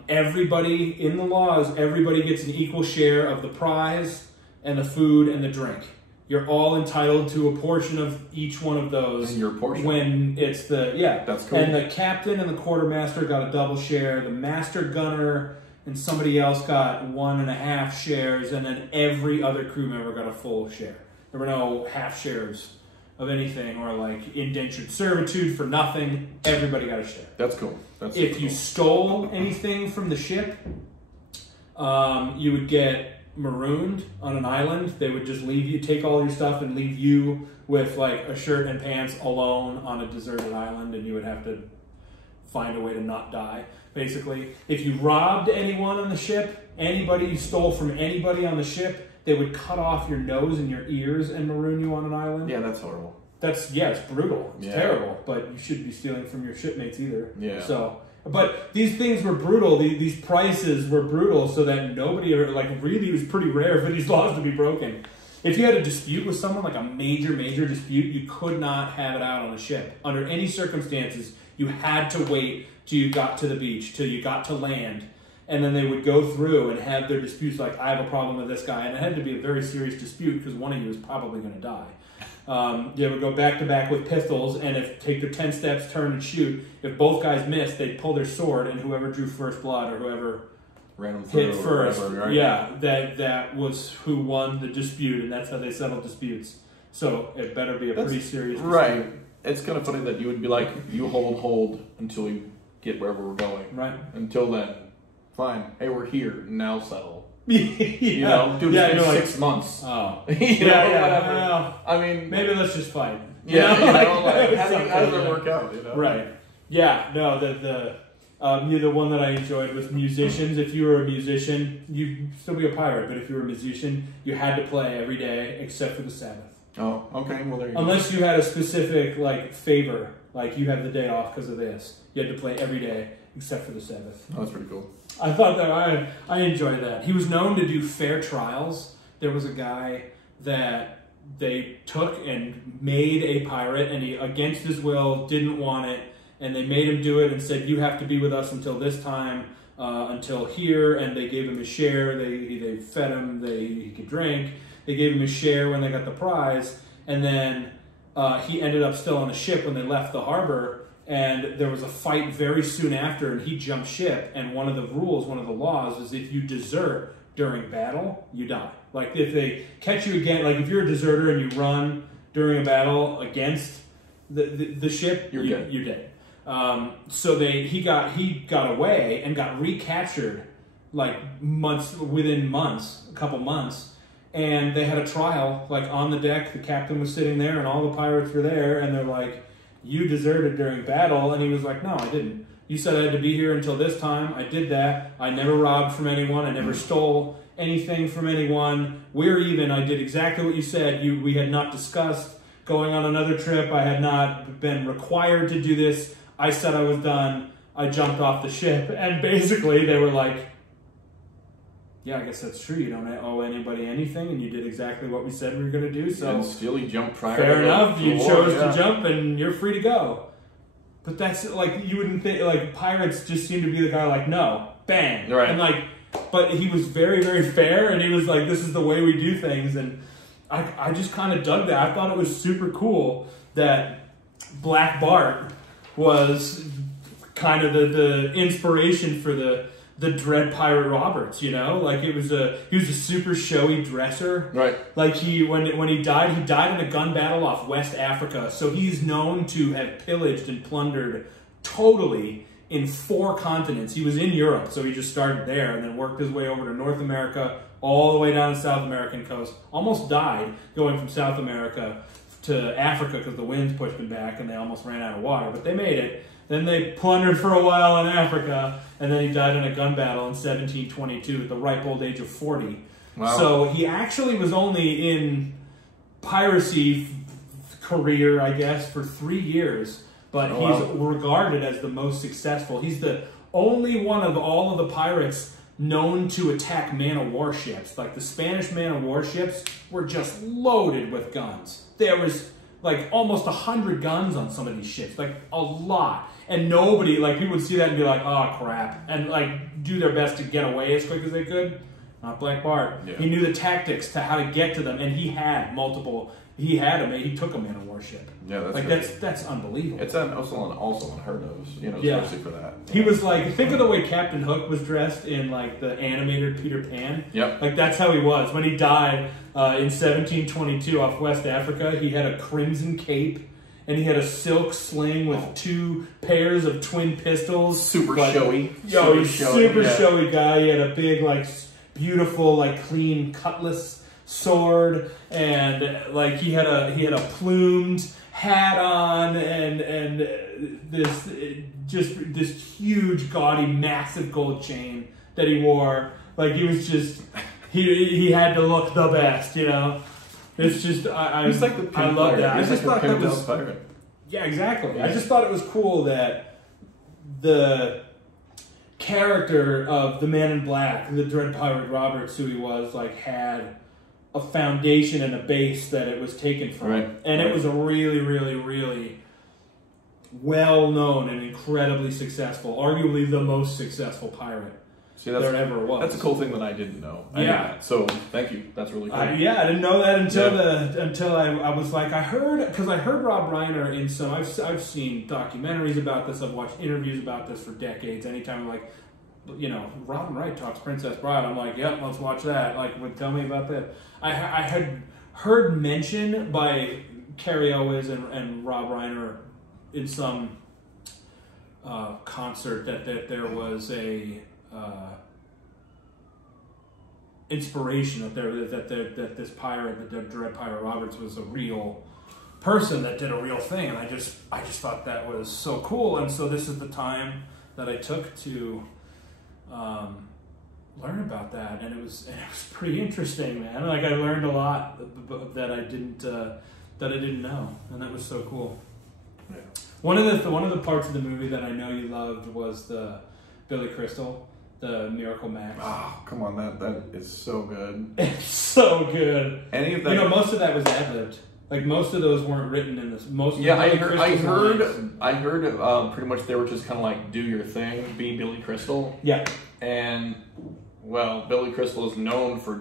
Everybody, in the laws, everybody gets an equal share of the prize and the food and the drink. You're all entitled to a portion of each one of those. And your portion. When it's that's cool. And the captain and the quartermaster got a double share. The master gunner and somebody else got 1.5 shares, and then every other crew member got a full share. There were no half shares of anything or like indentured servitude for nothing. Everybody got a share. That's cool. If you stole anything from the ship, you would get marooned on an island. They would just leave you, take all your stuff and leave you with like a shirt and pants alone on a deserted island, and you would have to find a way to not die, basically. If you robbed anyone on the ship, anybody you stole from anybody on the ship, they would cut off your nose and your ears and maroon you on an island. Yeah, that's horrible. It's brutal. It's terrible, but you shouldn't be stealing from your shipmates either. Yeah. So, but these things were brutal. These prices were brutal, so that nobody, really, it was pretty rare for these laws to be broken. If you had a dispute with someone, like a major dispute, you could not have it out on the ship. Under any circumstances, you had to wait till you got to the beach, till you got to land, and then they would go through and have their disputes like, I have a problem with this guy, and it had to be a very serious dispute because one of you is probably going to die. They would go back to back with pistols, and take their 10 steps, turn and shoot. If both guys missed, they'd pull their sword, and whoever drew first blood or whoever hit first, whatever, right? that was who won the dispute, and that's how they settled disputes. So it better be a pretty serious dispute. Right. It's kind of funny that you would be like, you hold until we get wherever we're going. Right. Until then, fine. Hey, we're here. Now settle. You know, dude, it's been 6 months. Oh. Whatever. I mean, maybe let's just fight. Yeah, how does it work out? You know? Right. Yeah. No. The one that I enjoyed was musicians. If you were a musician, you'd still be a pirate. But if you were a musician, you had to play every day except for the Sabbath. Oh, okay. Well, there you go. Unless you had a specific favor, like you had the day off because of this, you had to play every day except for the Sabbath. Oh, that's pretty cool. I thought that I enjoyed that. He was known to do fair trials. There was a guy that they took and made a pirate, and he, against his will, didn't want it, and they made him do it and said, you have to be with us until this time, until here, and they gave him a share. They fed him, he could drink. They gave him a share when they got the prize, and then he ended up still on the ship when they left the harbor. And there was a fight very soon after, and he jumped ship. And one of the rules, one of the laws, is if you desert during battle, you die. Like if they catch you again, like if you're a deserter and you run during a battle against the ship, you're dead. So he got away and got recaptured within months, a couple months. And they had a trial, on the deck. The captain was sitting there, and all the pirates were there, and they're like, you deserted during battle. And he was like, no, I didn't. You said I had to be here until this time. I did that. I never robbed from anyone. I never stole anything from anyone. We're even. I did exactly what you said. We had not discussed going on another trip. I had not been required to do this. I said I was done. I jumped off the ship. And basically they were like, yeah, I guess that's true. You don't owe anybody anything, and you did exactly what we said we were going to do. So and still you jumped prior. Fair enough. You chose to jump, and you're free to go. But that's you wouldn't think pirates just seem to be the guy no, bang, right. And but he was very, very fair, and he was like, this is the way we do things, and I just kind of dug that. I thought it was super cool that Black Bart was kind of the inspiration for the the Dread Pirate Roberts, you know? Like, he was a super showy dresser. Right. Like, when he died in a gun battle off West Africa, so he's known to have pillaged and plundered totally in 4 continents. He was in Europe, so he just started there and then worked his way over to North America, all the way down the South American coast. Almost died going from South America to Africa because the winds pushed him back and they almost ran out of water, but they made it. Then they plundered for a while in Africa, and then he died in a gun battle in 1722 at the ripe old age of 40. Wow. So he actually was only in piracy career, I guess, for 3 years, but he's regarded as the most successful. He's the only one of all of the pirates known to attack man-of-war ships. Like, the Spanish man-of-war ships were just loaded with guns. There was like almost 100 guns on some of these ships, like a lot. And nobody, like, people would see that and be like, oh crap, and like do their best to get away as quick as they could. Not Black Bart. Yeah. He knew the tactics to how to get to them, and he had multiple. He had them. He took a man-of-war ship. Yeah, that's like right. That's unbelievable. It's also unheard of, you know, especially for that. He was like, think of the way Captain Hook was dressed in like the animated Peter Pan. Yep. Like, that's how he was when he died in 1722 off West Africa. He had a crimson cape. And he had a silk sling with 2 pairs of twin pistols. Super showy. Yo, he's super showy guy. He had a big, like, beautiful, like, clean cutlass sword, and like he had a plumed hat on, and this huge, gaudy, massive gold chain that he wore. Like, he was just he had to look the best, you know. It's just he's like the I love that. He's like the pimped out pirate. Yeah, exactly. I just thought it was cool that the character of the Man in Black, the Dread Pirate Roberts, who he was, like, had a foundation and a base that it was taken from. Right. And it was a really, really, really well-known and incredibly successful, arguably the most successful pirate there ever was. That's a cool thing that I didn't know. Yeah. So thank you. That's really cool. I didn't know that until I was like, I heard Rob Reiner in some. I've seen documentaries about this. I've watched interviews about this for decades. Anytime I'm like, you know, Robin Wright talks Princess Bride, I'm like, yep, let's watch that. Like, tell me about that. I had heard mention by Cary Elwes and Rob Reiner in some concert that there was a inspiration that this pirate, the Dread Pirate Roberts, was a real person that did a real thing, and I just thought that was so cool. And so this is the time that I took to learn about that, and it was pretty interesting, man. Like, I learned a lot that I didn't know, and that was so cool. Yeah. One of the parts of the movie that I know you loved was the Billy Crystal, the Miracle Max. Oh, come on, that is so good. It's so good. Any of that, you know, most of that was ad-libbed. Like, most of those weren't written in this. Most of I heard pretty much they were just kind of like, do your thing, be Billy Crystal. Yeah. And well, Billy Crystal is known for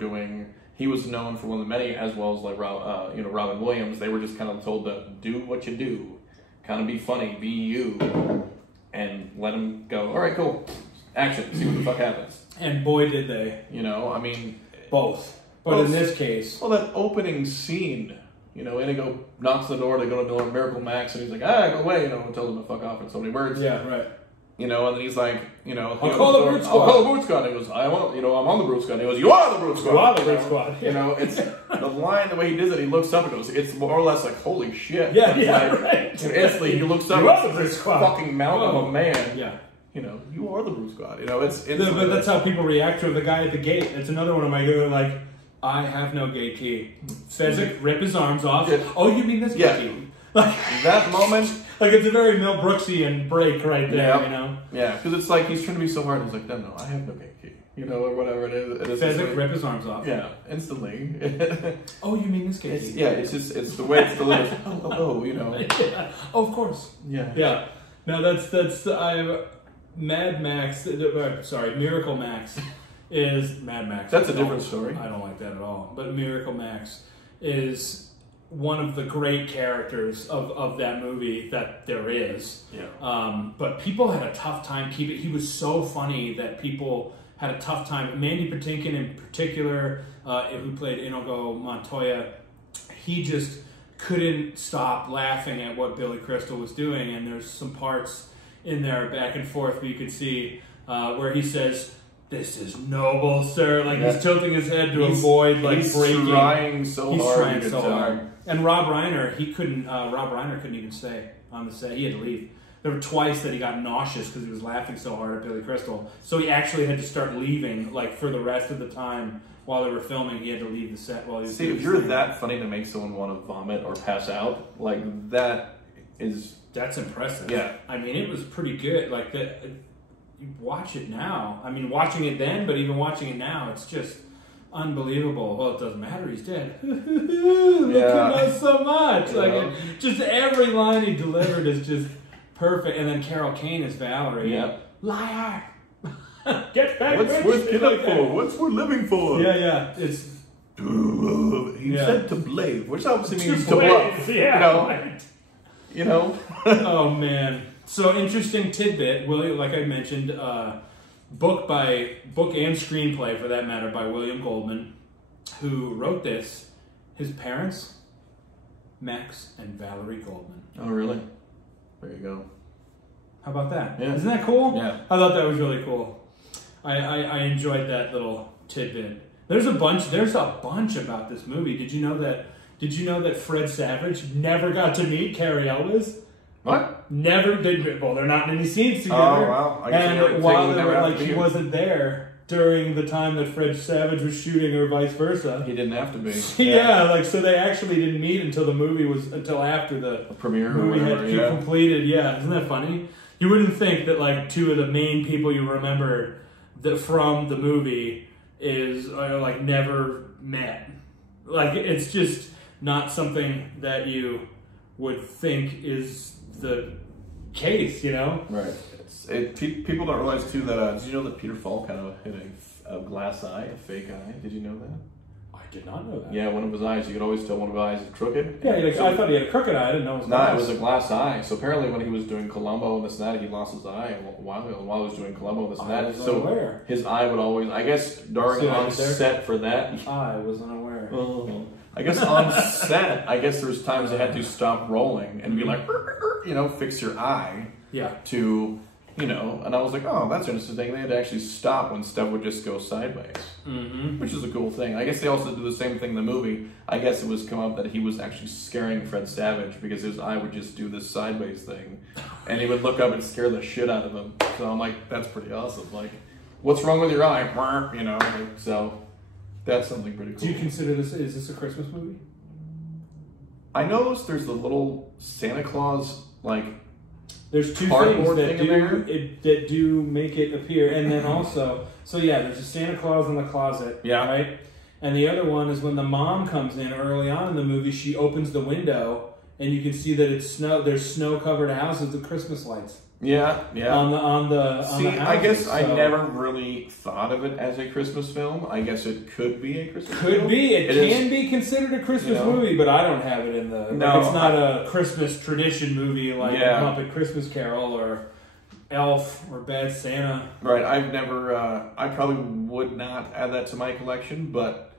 he was known for one of the many, as well as like Robin Williams. They were just kind of told to do what you do, kind of be funny, be you, and let them go. All right, cool. Action, see what the fuck happens. And boy, did they. You know, I mean, both. But in this case, well, that opening scene, you know, Inigo knocks on the door, they go to Miracle Max, and he's like, go away, you know, and tells him to fuck off in so many words. Yeah, right. You know, and then he's like, you know, I'll call the Brute Squad. I'll call the Brute Squad. He goes, I'm on the Brute Squad. He goes, you are the Brute Squad. You are the Brute Squad. You know, it's the line, the way he does it, he looks up and goes, it's more or less like, holy shit. Yeah, like, right. And instantly he looks up and this fucking mountain of a man. Yeah. You know, you are the Brute Squad. You know, it's but that's how people react to the guy at the gate. It's another one of my go like, I have no gate key. Fezzik, rip his arms off. Yeah. Oh, you mean this gate key? Like, that moment, like, it's a very Mel Brooksian break right there. You know? Yeah, because it's like he's trying to be so hard. He's like, no, I have no gate key. You know, or whatever it is. Fezzik, rip his arms off. Yeah, instantly. Oh, you mean this gate key? Yeah, it's the way it's delivered. Oh, you know. Yeah. Oh, of course. Yeah. Yeah. No, that's Mad Max. Sorry, Miracle Max is Mad Max. That's a different story. I don't like that at all. But Miracle Max is one of the great characters of that movie that there is. Yeah. But people had a tough time keeping. He was so funny that people had a tough time. Mandy Patinkin in particular, who played Inigo Montoya, he just couldn't stop laughing at what Billy Crystal was doing. And there's some parts in there back and forth where you could see where he says, "This is noble, sir." Like he's tilting his head to avoid like breaking. He's trying so hard. And Rob Reiner, he couldn't. Rob Reiner couldn't even stay on the set. He had to leave. There were twice that he got nauseous because he was laughing so hard at Billy Crystal. So he actually had to start leaving, like for the rest of the time while they were filming. He had to leave the set while he was. See, if you're that funny to make someone want to vomit or pass out, like that is. That's impressive. Yeah. I mean, it was pretty good. Like that. You watch it now. I mean, watching it then, but even watching it now, it's just unbelievable. Well, it doesn't matter. He's dead. Look at us so much. Like just every line he delivered is just perfect. And then Carol Kane is Valerie. Yeah. Liar. Get back. What's worth getting up for? What's worth living for? Yeah. It's. He said to blave, which obviously means to bluff. Yeah. You know. Oh man. So interesting tidbit, William. Like I mentioned, book and screenplay for that matter by William Goldman, who wrote this. His parents, Max and Valerie Goldman. Oh really? There you go. How about that? Yeah. Isn't that cool? Yeah. I thought that was really cool. I enjoyed that little tidbit. There's a bunch about this movie. Did you know that Fred Savage never got to meet Carrie Elwes? What? Never did. Well, they're not in any scenes together. Oh, wow. And while they were like, he wasn't there during the time that Fred Savage was shooting, or vice versa. He didn't have to be. Yeah, like so they actually didn't meet until after the premiere movie had completed. Yeah, isn't that funny? You wouldn't think that like two of the main people you remember from the movie are like never met. Like it's just not something that you would think is the case, you know? Right. People don't realize too that. Did you know that Peter Falk had a glass eye, a fake eye? Did you know that? I did not know that. Yeah, one of his eyes. You could always tell one of his eyes is crooked. Yeah, I thought he had a crooked eye. I didn't know it was glass. No, it was a glass eye. So apparently, when he was doing Columbo and this and that, he lost his eye while he was doing Columbo and this and that. I was unaware. His eye would always, I guess, during on set for that. I was unaware. I guess on set, there's times they had to stop rolling and be like, fix your eye. Yeah. To, and I was like, oh, that's interesting. They had to actually stop when stuff would just go sideways, which is a cool thing. I guess they also do the same thing in the movie. I guess it was come up that he was actually scaring Fred Savage because his eye would just do this sideways thing, and he would look up and scare the shit out of him. So I'm like, that's pretty awesome. Like, what's wrong with your eye? So. That's something pretty cool. Do you consider is this a Christmas movie? I noticed there's the little Santa Claus, like, there's two things that do make it appear. And then also, there's a Santa Claus in the closet, right? And the other one is when the mom comes in early on in the movie, she opens the window and you can see that it's snow. There's snow-covered houses with Christmas lights. Yeah. On the See, houses, I guess I never really thought of it as a Christmas film. I guess it could be a Christmas film. Could be. It can be considered a Christmas movie, but I don't have it in the... No. It's not a Christmas tradition movie like Muppet Christmas Carol or Elf or Bad Santa. Right. I've never... I probably would not add that to my collection, but...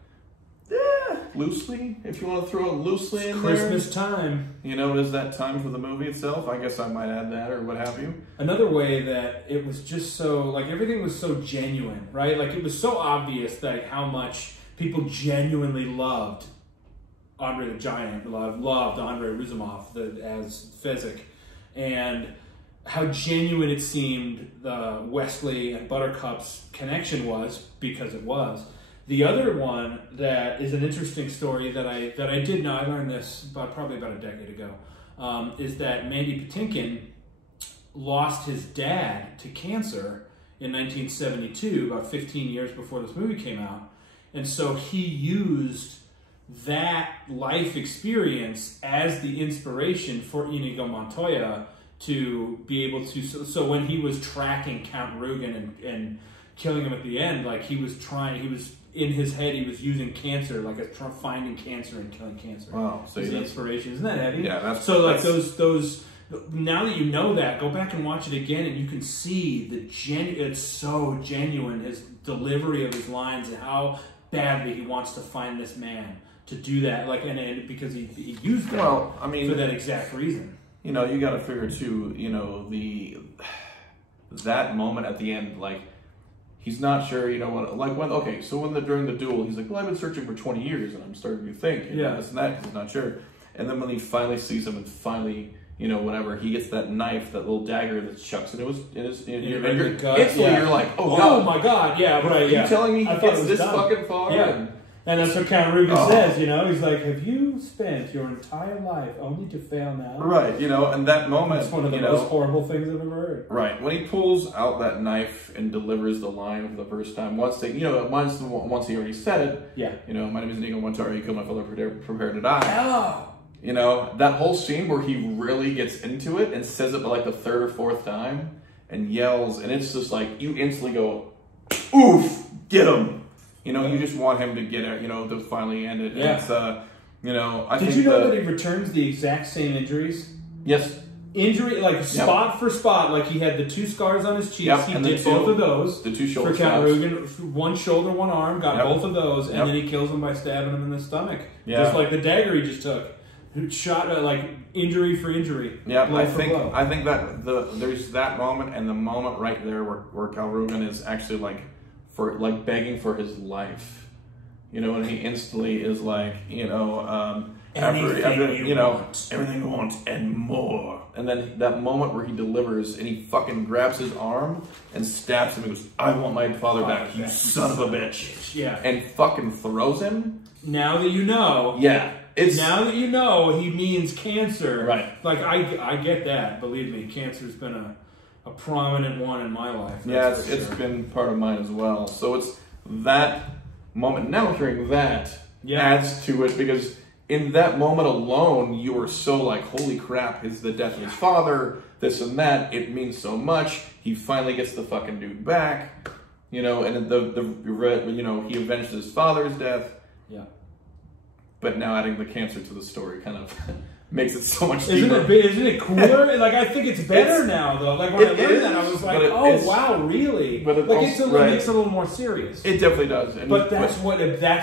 loosely, if you want to throw it loosely in Christmas time. It is that time for the movie itself. I guess I might add that or what have you. Another way that it was just so, like, everything was so genuine, right? Like, it was so obvious that how much people genuinely loved Andre the Giant, loved Andre Rizumov as Fezzik, and how genuine it seemed the Wesley and Buttercup's connection was, because it was. The other one that is an interesting story that I did know, I learned this probably about a decade ago, is that Mandy Patinkin lost his dad to cancer in 1972, about 15 years before this movie came out. And so he used that life experience as the inspiration for Inigo Montoya to be able to... So when he was tracking Count Rugen and killing him at the end, like he was in his head, he was using cancer, like finding cancer and killing cancer. Wow, so the inspiration. Isn't that heavy? Yeah, that's so like those. Now that you know that, go back and watch it again, and you can see it's so genuine, his delivery of his lines and how badly he wants to find this man to do that, like, and because he used that for that exact reason. You know, you got to figure too. You know, that moment at the end, like, he's not sure. You know what? Like during the duel, he's like, "Well, I've been searching for 20 years, and I'm starting to think, this and that." He's not sure, and then when he finally sees him, and finally, you know, whatever, he gets that knife, that little dagger that chucks into your gut. Instantly, you're like, oh my god, yeah, right, yeah. Are you telling me he gets this fucking far? Yeah. And that's what Count Rugen says, you know? He's like, have you spent your entire life only to fail now? Right, you know, and that moment... It's one of the most horrible things I've ever heard. Right, when he pulls out that knife and delivers the line for the first time, once he already said it, you know, my name is Inigo Montoya, you killed my fellow, prepare to die. Oh! You know, that whole scene where he really gets into it and says it like the third or fourth time and yells, and it's just like, you instantly go, oof, get him. You know, you just want him to get it, you know, to finally end it. Yeah. And it's, you know, I think... Did you know that he returns the exact same injuries? Yes. Injury, like spot for spot, like he had the 2 scars on his cheeks. He did both of those. The 2 shoulder for Count Rugen, 1 shoulder, 1 arm, got both of those, and then he kills him by stabbing him in the stomach. Yeah. Just like the dagger he just took. Shot like injury for injury. Yeah, I think that there's that moment and the moment right there where Cal Rugen is actually like begging for his life. You know, and he instantly is like, you know, everything you want and more. And then that moment where he delivers and he fucking grabs his arm and stabs him and goes, I want my father back, you son of a bitch. Yeah. And fucking throws him. Now that you know. Yeah. Now that you know he means cancer. Right. Like, I get that. Believe me, cancer's been a prominent one in my life. Yeah, it's been part of mine as well. So it's that moment. Now hearing that adds to it, because in that moment alone, you were so like, holy crap, it's the death of his father, this and that. It means so much. He finally gets the fucking dude back. You know, and you know, he avenged his father's death. Yeah. But now adding the cancer to the story kind of makes it so much deeper. Isn't it cooler? Like, I think it's better now, though. Like, when I learned that, I was like, wow, really? But it makes it a little more serious. It definitely does. And but that's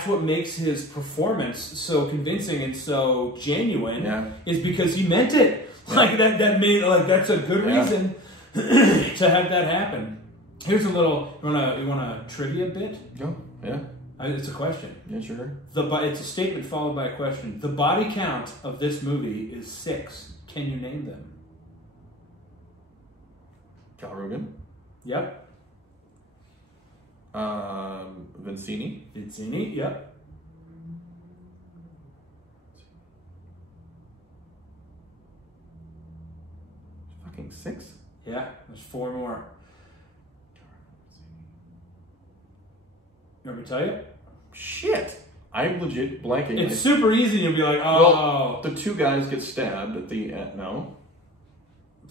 what makes his performance so convincing and so genuine, is because he meant it. Yeah. Like, that made, like, that's a good reason to have that happen. Here's a little, you want a trivia bit? Yeah. It's a question. Yeah, sure. It's a statement followed by a question. The body count of this movie is 6. Can you name them? Cal Rugen. Yep. Vincini. Yep. Fucking 6? Yeah, there's 4 more. You want me to tell you? Shit. I'm legit blanking. It's super easy. You'll be like, oh. Well, the 2 guys get stabbed at the end. No.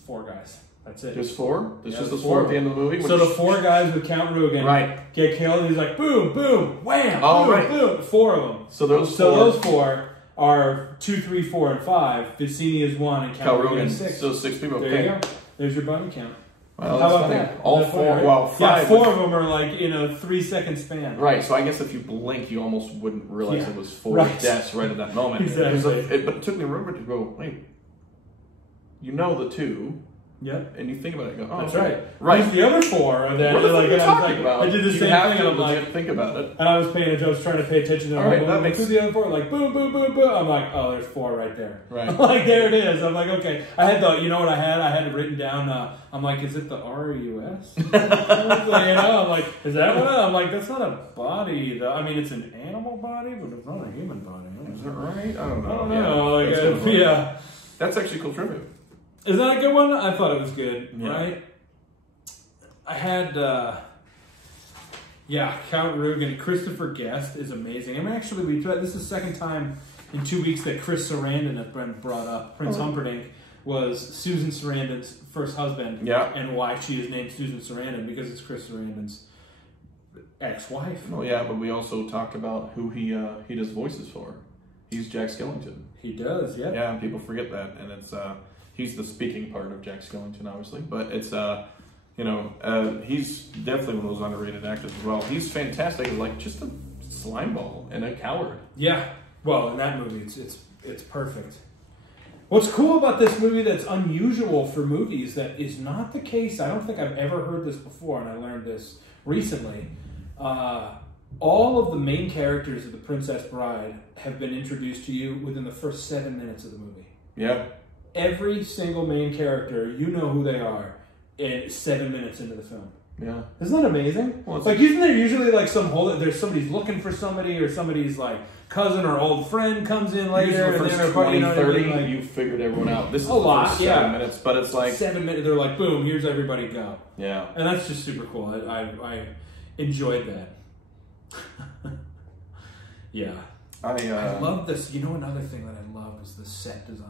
4 guys. That's it. Just 4? There's just the 4 at the end of the movie? So the 4 guys with Count Rugen get killed. He's like, boom, boom, wham, boom, boom. 4 of them. So those 4. So those 4 are 2, 3, 4, and 5. Vicini is 1 and Count Rugen is 6. So 6 people. There you go. There's your body count. Well, how about that? All 4, right? Well, 5. Yeah, 4 of them are like in a 3-second span. Right, so I guess if you blink, you almost wouldn't realize it was 4 deaths right at that moment. Exactly. But it took me a moment to go, wait, you know the 2. Yep. And you think about it and go, oh, that's right. Right. The other 4 are that I did the same thing and I'm like, think about it. And I was trying to pay attention to them. All right, who's the other 4? Like boom, boom, boom, boom. I'm like, oh, there's 4 right there. Right. Like there it is. I'm like, okay. I had you know what I had? I had it written down. I'm like, is it the R-U-S? You know, I'm like, is that what? I'm like, that's not a body though. I mean, it's an animal body, but it's not a human body. Is that right? I don't know. I don't know. Yeah. That's actually cool trivia. Is that a good one? I thought it was good, right? I had, Count Rugen. Christopher Guest is amazing. I mean, actually, this is the second time in 2 weeks that Chris Sarandon has been brought up. Prince Humperdinck was Susan Sarandon's first husband, and why she is named Susan Sarandon, because it's Chris Sarandon's ex-wife. Oh yeah, but we also talked about who he does voices for. He's Jack Skellington. He does, yeah. Yeah, and people forget that, and it's he's the speaking part of Jack Skellington, obviously, but it's he's definitely one of those underrated actors as well. He's fantastic, like just a slimeball and a coward. Yeah, well, in that movie, it's perfect. What's cool about this movie that's unusual for movies that is not the case, I don't think I've ever heard this before, and I learned this recently. All of the main characters of The Princess Bride have been introduced to you within the first 7 minutes of the movie. Yeah. Every single main character, you know who they are in 7 minutes into the film. Yeah. Isn't that amazing? Well, like, isn't there usually like there's somebody's looking for somebody, or somebody's like cousin or old friend comes in later, the first and 20, 30, like, you figured everyone out. This is a lot, the first 7 minutes, but it's like 7 minutes. They're like, boom, here's everybody go. Yeah, and that's just super cool. I enjoyed that. Yeah, I love this. You know, another thing that I love is the set design.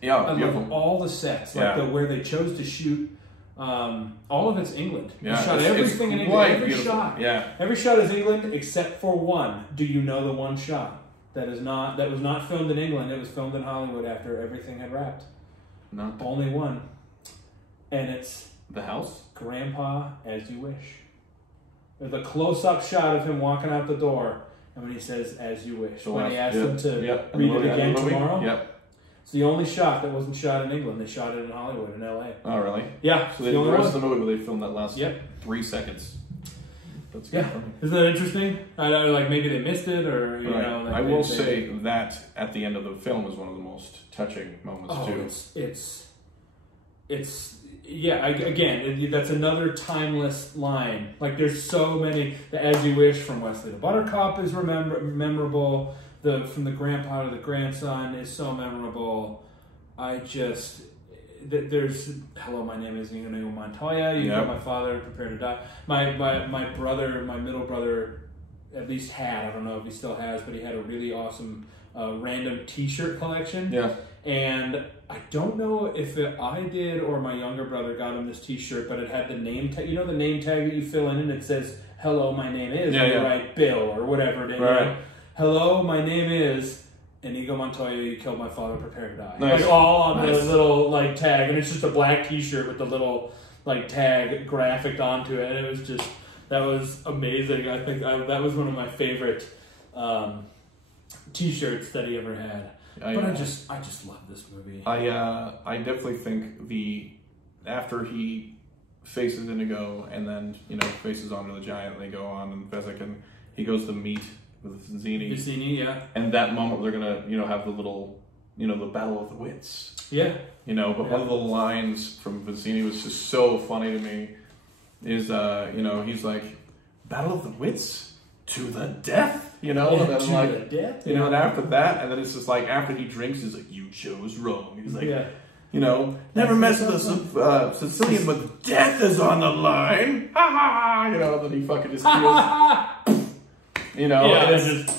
Yeah, I beautiful. love all the sets, like where they chose to shoot. All of it's England. Yeah, they shot everything in England. Every beautiful. shot. Yeah, every shot is England except for one. Do you know the one shot that was not filmed in England? It was filmed in Hollywood after everything had wrapped. No, only one, and it's the house. Grandpa, as you wish. There's a close-up shot of him walking out the door, and when he says "as you wish," when he asks him to read it again tomorrow. Yep. It's the only shot that wasn't shot in England. They shot it in Hollywood, in L.A. Oh, really? Yeah. So the rest of the movie, they filmed that last 3 seconds. That's good. Yeah. Isn't that interesting? Like maybe they missed it, or you know. Like I will say that at the end of the film is one of the most touching moments too. It's yeah. Again, that's another timeless line. Like there's so many. The "As You Wish" from Wesley to Buttercup is memorable. From the grandpa to the grandson is so memorable. There's "Hello, my name is Inigo Montoya. You got my father, prepare to die." My middle brother, at least had, I don't know if he still has, but he had a really awesome random T-shirt collection. Yeah. And I don't know if I did or my younger brother got him this T-shirt, but it had the name tag. You know the name tag that you fill in and it says "Hello, my name is." Yeah, you write Bill or whatever it is. Right. "Hello, my name is Inigo Montoya. You killed my father. Prepare to die." Nice. Like all on the little like tag, and it's just a black T-shirt with the little like tag graphic onto it, and it was just that was amazing. I think that was one of my favorite T-shirts that he ever had. I just love this movie. I definitely think after he faces Inigo and then faces onto the giant, and they go on and Vezek, and he goes to meet with Vizzini, yeah. And that moment they're gonna, have the little, the battle of the wits. Yeah. But one of the lines from Vizzini was just so funny to me. Is he's like, "Battle of the wits to the death," and then the death. And after that, and then it's just like after he drinks, he's like, "You chose wrong." He's like, "Never mess with a Sicilian, but death is on the line." Ha ha ha! And then he fucking just feels. And it's just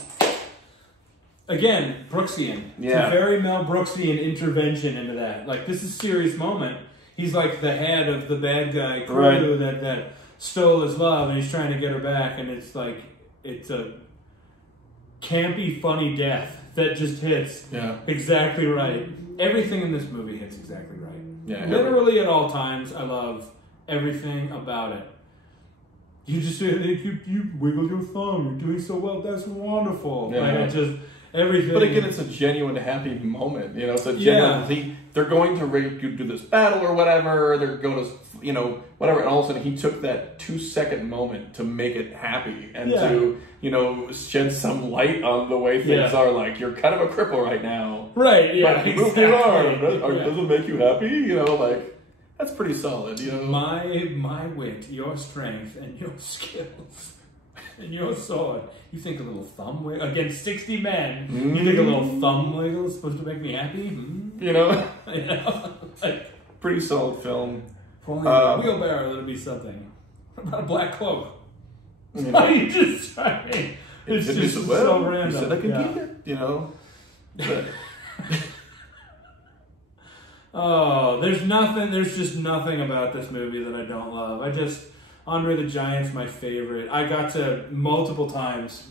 again Brooksian. Yeah, it's a very Mel Brooksian intervention into that. Like this is a serious moment. He's like the head of the bad guy crew that stole his love, and he's trying to get her back. And it's like it's a campy, funny death that just hits exactly right. Everything in this movie hits exactly right. Yeah, literally at all times. I love everything about it. You just you wiggle your thumb. You're doing so well. That's wonderful. Yeah. Like, just everything. But again, it's a genuine happy moment. It's a genuine. They're going to do this battle or whatever. They're going to whatever. And all of a sudden, he took that 2-second moment to make it happy and to shed some light on the way things are. Like you're kind of a cripple right now. Right. Yeah. But you moved your arm. Does it make you happy? Like. That's pretty solid, My wit, your strength, and your skills, and your sword. You think a little thumb wiggle against 60 men? Mm-hmm. You think a little thumb wiggle is supposed to make me happy? Mm-hmm. Like, pretty solid film. If only a wheelbarrow, that'd be something. What about a black cloak? You just trying. It's just so random. You said I could get it, But. Oh, there's just nothing about this movie that I don't love. Andre the Giant's my favorite. I got to multiple times.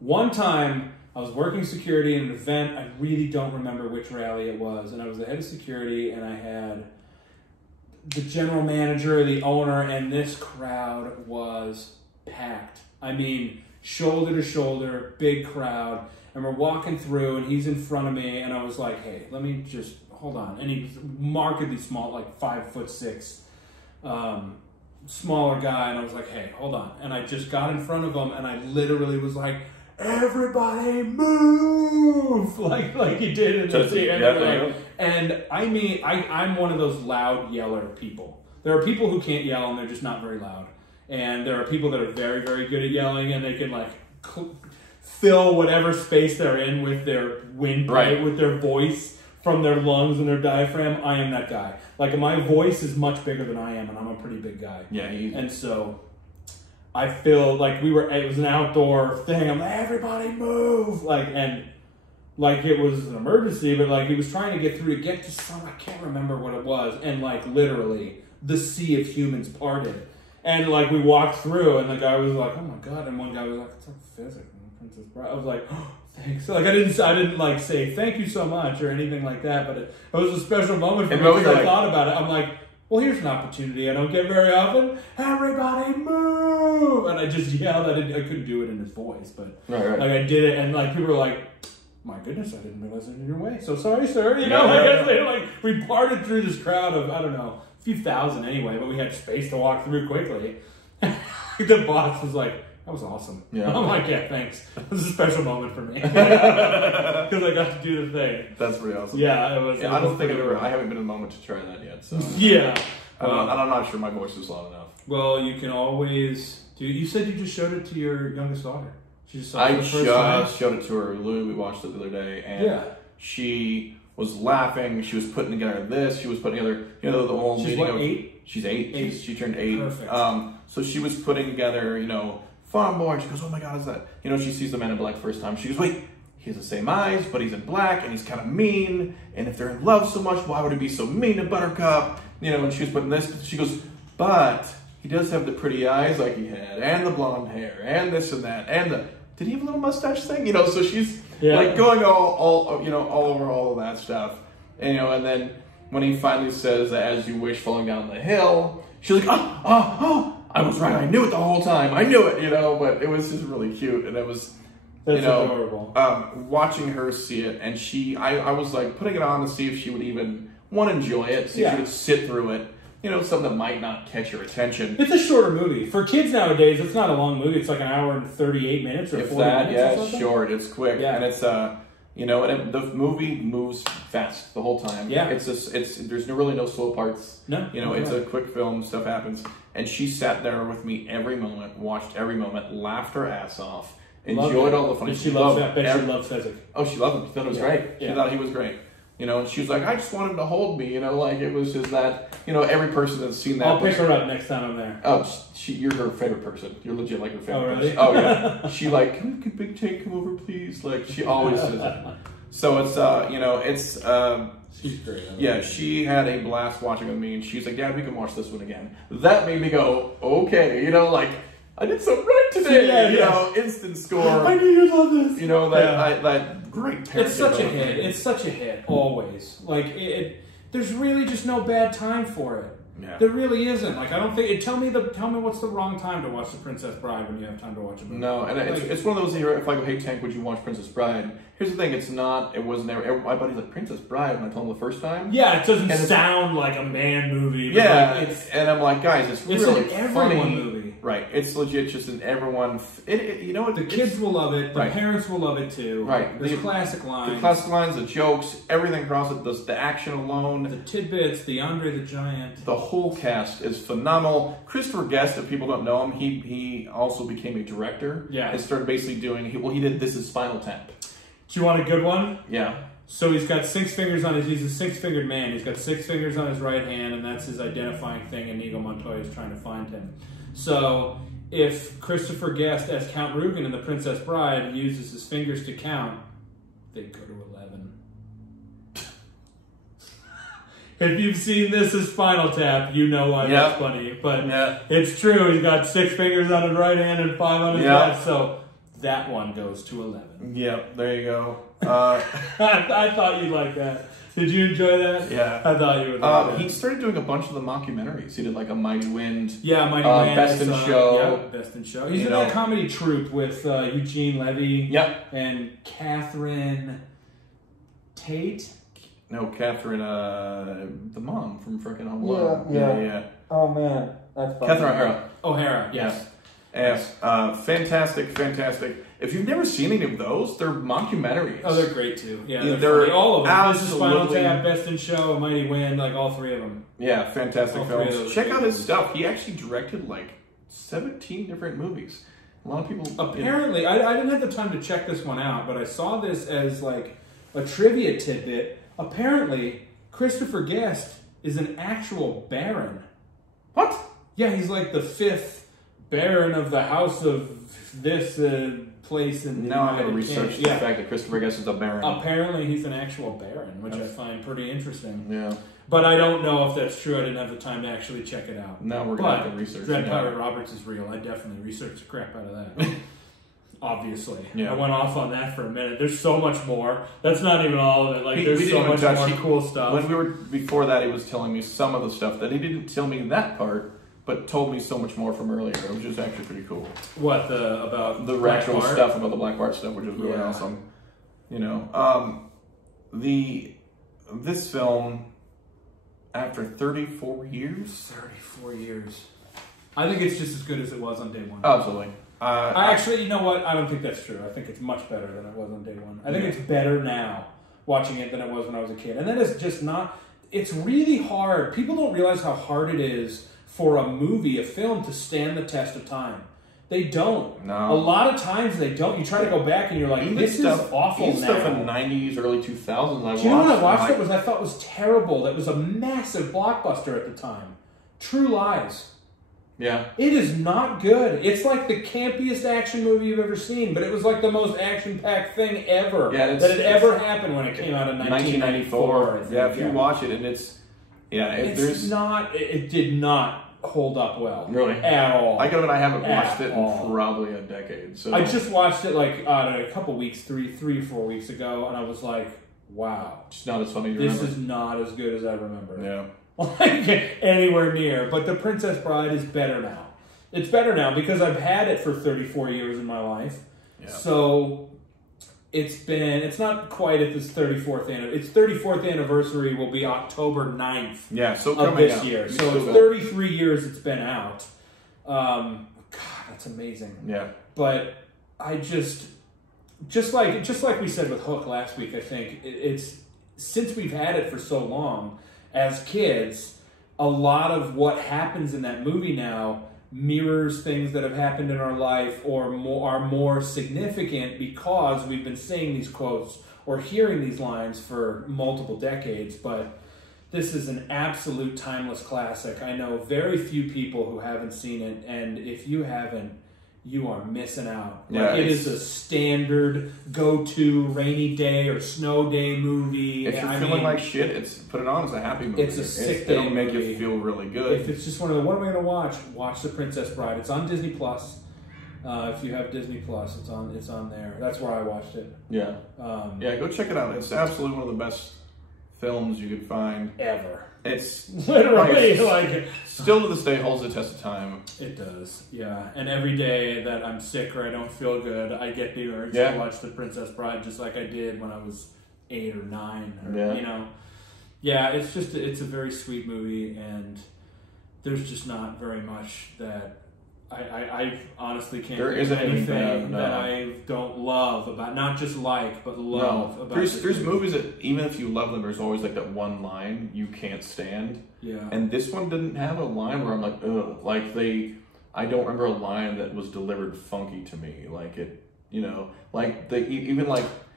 One time, I was working security in an event. I really don't remember which rally it was. And I was the head of security, and I had the general manager, the owner, and this crowd was packed. I mean, shoulder to shoulder, big crowd. And we're walking through, and he's in front of me, and I was like, hey, let me just, hold on. And he's markedly small, like 5'6", smaller guy. And I was like, hey, hold on. And I just got in front of him, and I literally was like, everybody move, like he did in the scene. And I mean, I'm one of those loud yeller people. There are people who can't yell and they're just not very loud. And there are people that are very, very good at yelling and they can like fill whatever space they're in with their windpipe, with their voice from their lungs and their diaphragm. I am that guy. Like my voice is much bigger than I am, and I'm a pretty big guy. Yeah. And so I feel like it was an outdoor thing. I'm like, everybody move! Like it was an emergency, but like he was trying to get through to get to some, I can't remember what it was. And like literally the sea of humans parted. And like we walked through and the guy was like, oh my God. And one guy was like, it's like physics, Princess Bride. I was like, oh, thanks. Like I didn't like say thank you so much or anything like that, but it was a special moment for me because I thought about it. I'm like, well, here's an opportunity I don't get very often. Everybody move! And I just yelled. I couldn't do it in his voice, but like I did it, and like people were like, "My goodness, I didn't realize it in your way. So sorry, sir." You know, like we parted through this crowd of I don't know, a few thousand anyway, but we had space to walk through quickly. The boss was like, that was awesome. Yeah. I'm like, yeah, thanks. This is a special moment for me. Because I got to do the thing. That's pretty awesome. Yeah, it was. Yeah, I don't think I haven't been in a moment to try that yet. So yeah. I'm not sure my voice is loud enough. Well, you can always do. You said you just showed it to your youngest daughter. She just saw I it the first time. showed it to her. Literally, we watched it the other day, and she was laughing. She was putting together this. She was putting together, the whole. She's what, 8? She's 8. She turned 8. Perfect. So she was putting together, Farm Boy. And she goes, oh my God, is that? She sees the Man in Black first time. She goes, wait. He has the same eyes, but he's in black, and he's kind of mean. And if they're in love so much, why would he be so mean to Buttercup? And she was putting this. She goes, but he does have the pretty eyes like he had, and the blonde hair, and this and that, and did he have a little mustache thing? So she's like going all over all of that stuff. And then when he finally says, "As you wish," falling down the hill, she's like, oh, I was right. I knew it the whole time. I knew it, But it was just really cute, and it was. That's adorable. Watching her see it, and I was like putting it on to see if she would even want to enjoy it, see if she would sit through it. Something that might not catch your attention. It's a shorter movie. For kids nowadays, it's not a long movie. It's like an hour and 38 minutes or 40 minutes or something. It's short. It's quick. Yeah. And it's, and the movie moves fast the whole time. Yeah. There's really no slow parts. No. It's a quick film. Stuff happens. And she sat there with me every moment, watched every moment, laughed her ass off. Enjoyed all the funny. She loves that. Bet she loves Fezzik. Oh, she loved him. She thought it was great. She thought he was great. And she was like, I just want him to hold me. Like it was just that. Every person that's seen that. I'll pick her up next time I'm there. Oh, you're her favorite person. You're legit like her favorite really? person. Oh yeah. She like, can Big Tank come over, please? Like she always says that. So it's she's great. Yeah, she had a blast watching with me, and she's like, Dad, we can watch this one again. That made me go, okay, I did so right today. Instant score. I knew you'd love this. That great. It's such a hit. It's such a hit. Always. Like there's really just no bad time for it. Yeah. There really isn't. Like I don't think. Tell me what's the wrong time to watch The Princess Bride when you have time to watch a movie. No, and it's one of those here. If I go, hey Tank, would you watch Princess Bride? Here's the thing. It's not. It wasn't ever. My buddy's like Princess Bride, and I told him the first time. Yeah, it doesn't sound like a man movie. But yeah, and I'm like, guys, it's really an everyone funny movie. Right, it's legit. Just an everyone. The kids will love it. The parents will love it too. Right, the classic lines, the jokes, everything across it. The action alone, the tidbits, the Andre the Giant. The whole cast is phenomenal. Christopher Guest, if people don't know him, he also became a director. Yeah, and started basically doing. He did This Is Spinal Tap. Do you want a good one? Yeah. So he's got 6 fingers on his. He's a 6-fingered man. He's got 6 fingers on his right hand, and that's his identifying thing. And Inigo Montoya is trying to find him. So if Christopher Guest as Count Rugen in The Princess Bride uses his fingers to count, they go to 11. If you've seen This Is Spinal Tap, you know why that's funny. But it's true. He's got 6 fingers on his right hand and 5 on his left. So that one goes to 11. Yep, there you go. I thought you'd like that. Did you enjoy that? Yeah. I thought you would like that. He started doing a bunch of the mockumentaries. He did like A Mighty Wind. Yeah, Mighty Wind. Best in Show. Yeah, Best in Show. He's in that comedy troupe with Eugene Levy. Yep. And Catherine Tate. No, Catherine, the mom from frickin' Home Alone. Yeah. Oh, man. That's funny. Catherine O'Hara. O'Hara, yes. Yes. Fantastic. If you've never seen any of those, they're mockumentaries. Oh, they're great too. Yeah, they're all of them. Absolutely. This is Spinal Tap, Best in Show, Mighty Wind, like all 3 of them. Yeah, fantastic all films. Check out his stuff. He actually directed like 17 different movies. A lot of people... Apparently, I didn't have the time to check this one out, but I saw this as like a trivia tidbit. Apparently, Christopher Guest is an actual baron. What? Yeah, he's like the 5th baron of the house of this place in the Now I'm going to research the fact that Christopher Guest is a baron. Apparently he's an actual baron, which I find pretty interesting. Yeah. But I don't know if that's true. I didn't have the time to actually check it out. Now we're going to have to research Dread Pirate Roberts is real. I definitely researched the crap out of that. Obviously. Yeah. I went off on that for a minute. There's so much more. That's not even all of it. Like, there's so much more cool stuff. When we were before that, he was telling me some of the stuff that he didn't tell me that part, but told me so much more from earlier, which is actually pretty cool. What, about the actual stuff, about the Black Bart stuff, which is really awesome. You know, this film, after 34 years? 34 years. I think it's just as good as it was on day one. Absolutely. I actually, you know what? I don't think that's true. I think it's much better than it was on day one. I think it's better now, watching it, than it was when I was a kid. And that is just not... It's really hard. People don't realize how hard it is for a movie, a film, to stand the test of time. They don't. No. A lot of times they don't. You try to go back and you're like, this is awful now. Stuff in the 90s, early 2000s. Do you know what I watched? It was I thought was terrible. That was a massive blockbuster at the time. True Lies. Yeah. It is not good. It's like the campiest action movie you've ever seen, but it was like the most action-packed thing ever that had ever happened when it came out in 1994. Yeah, if you watch it, and it's... Yeah, it did not hold up well. Really? At all. I haven't watched it in probably a decade. So I just watched it like, I don't know, a couple weeks, three or 4 weeks ago, and I was like, wow. It's not as funny as you remember. This is not as good as I remember. Yeah. Like, anywhere near. But The Princess Bride is better now. It's better now because I've had it for 34 years in my life. Yeah. So it's not quite at this 34th anniversary. Its 34th anniversary will be October 9th of this year. So it's 33 years it's been out. God, that's amazing. Yeah. But I just like we said with Hook last week, I think it's since we've had it for so long as kids, a lot of what happens in that movie now mirrors things that have happened in our life or are more significant because we've been saying these quotes or hearing these lines for multiple decades. But this is an absolute timeless classic. I know very few people who haven't seen it, and if you haven't, you are missing out. Like, it is a standard go-to rainy day or snow day movie. If you're feeling like shit, put it on as a happy movie. It's a sick day It'll make movie. You feel really good. If it's just one of the, what am I going to watch? Watch The Princess Bride. It's on Disney Plus. If you have Disney Plus, it's on there. That's where I watched it. Yeah. Go check it out. It's absolutely one of the best films you could find ever. It's literally like still to this day holds the test of time. It does, yeah. And every day that I'm sick or I don't feel good, I get the urge to watch The Princess Bride, just like I did when I was 8 or 9. Or, you know, it's a very sweet movie, and there's just not very much that I honestly can't. There isn't anything that I don't love about, not just like, but love about. There's movies that even if you love them, there's always like that one line you can't stand. Yeah. And this one didn't have a line where I'm like, ugh. Like I don't remember a line that was delivered funky to me. Like it, you know, like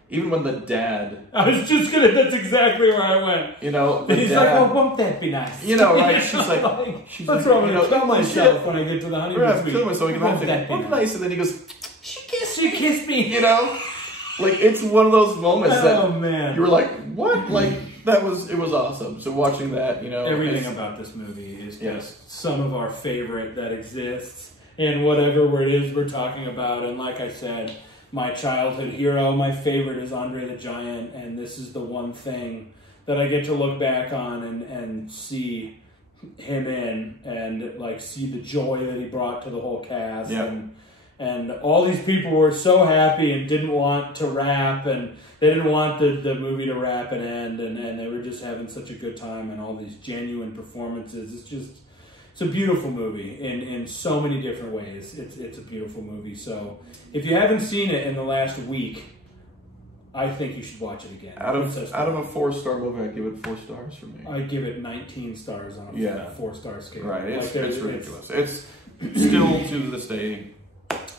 even when the dad... I was just gonna... That's exactly where I went. You know, the he's dad, like, oh, won't that be nice? You know, right? She's like... That's where I'm gonna kill myself when I get to the honeymoon suite. Kill myself. Won't that be nice? And then he goes, she kissed me. You know? Like, it's one of those moments that... Oh, man. You were like, what? Like, it was awesome. So watching that, you know, everything about this movie is just some of our favorite that exists in whatever it is we're talking about. And like I said, my childhood hero, my favorite is Andre the Giant, and this is the one thing that I get to look back on and see him in, and like see the joy that he brought to the whole cast. And all these people were so happy and didn't want to wrap, and they didn't want the movie to wrap and end, and they were just having such a good time, and all these genuine performances. It's a beautiful movie in so many different ways. It's a beautiful movie. So if you haven't seen it in the last week, I think you should watch it again. Out of a 4-star movie, I'd give it 4 stars for me. I give it 19 stars on a 4-star scale. Right, it's ridiculous. It's still to this day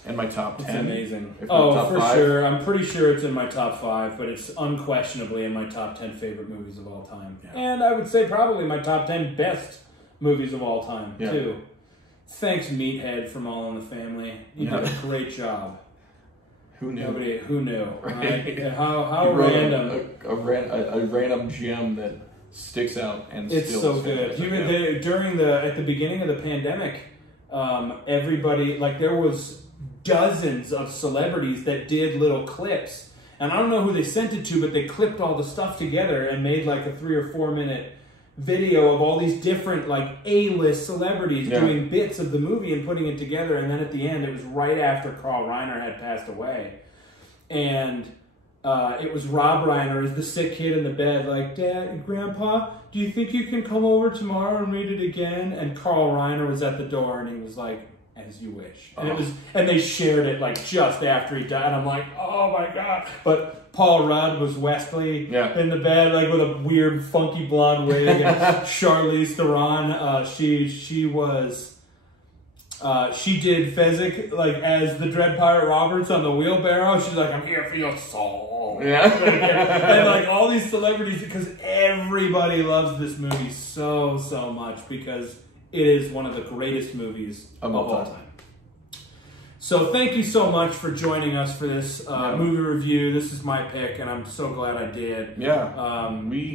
in my top 10. It's amazing. Top for 5. sure. I'm pretty sure it's in my top 5, but it's unquestionably in my top 10 favorite movies of all time. Yeah. And I would say probably my top 10 best movies of all time, too. Thanks, Meathead from All in the Family. You did a great job. Who knew? Who knew? Right? How random. A random gem that sticks out and it's still so good. At the beginning of the pandemic, everybody, like, there was dozens of celebrities that did little clips, and I don't know who they sent it to, but they clipped all the stuff together and made like a 3 or 4 minute video of all these different like A-list celebrities doing bits of the movie and putting it together. And then at the end, it was right after Carl Reiner had passed away, and it was Rob Reiner as the sick kid in the bed, like, Dad, Grandpa, do you think you can come over tomorrow and read it again? And Carl Reiner was at the door, and he was like, as you wish. And they shared it like just after he died. And I'm like, oh my God. But Paul Rudd was Wesley in the bed, like with a weird funky blonde wig. And Charlize Theron, she did Fezzik like as the Dread Pirate Roberts on the wheelbarrow. She's like, I'm here for your soul. And like all these celebrities, because everybody loves this movie so much, because it is one of the greatest movies of all time. So thank you so much for joining us for this movie review. This is my pick, and I'm so glad I did. Yeah.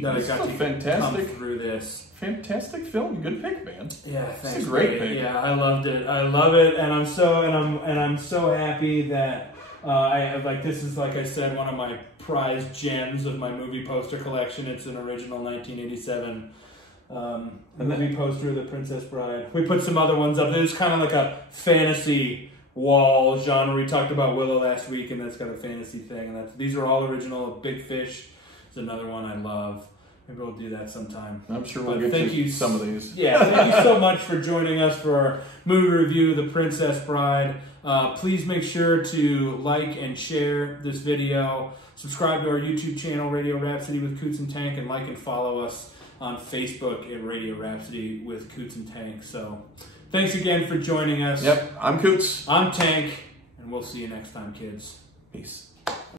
That I got to come through this. Fantastic film. Good pick, man. Yeah, thanks. It's a great pick. Yeah, I loved it. I love it, and I'm so happy that I have, like, this is, like I said, one of my prized gems of my movie poster collection. It's an original 1987 movie poster of The Princess Bride. We put some other ones up. There's kind of like a fantasy wall genre. We talked about Willow last week, and that's got a fantasy thing. And these are all original. Big Fish is another one I love. Maybe we'll do that sometime. I'm sure we'll get to some of these. Yeah, thank you so much for joining us for our movie review of The Princess Bride. Please make sure to like and share this video. Subscribe to our YouTube channel, Radio Rhapsody with Coutts and Tank, and like and follow us on Facebook at Radio Rhapsody with Coutts and Tank. So thanks again for joining us. Yep, I'm Coutts. I'm Tank, and we'll see you next time, kids. Peace.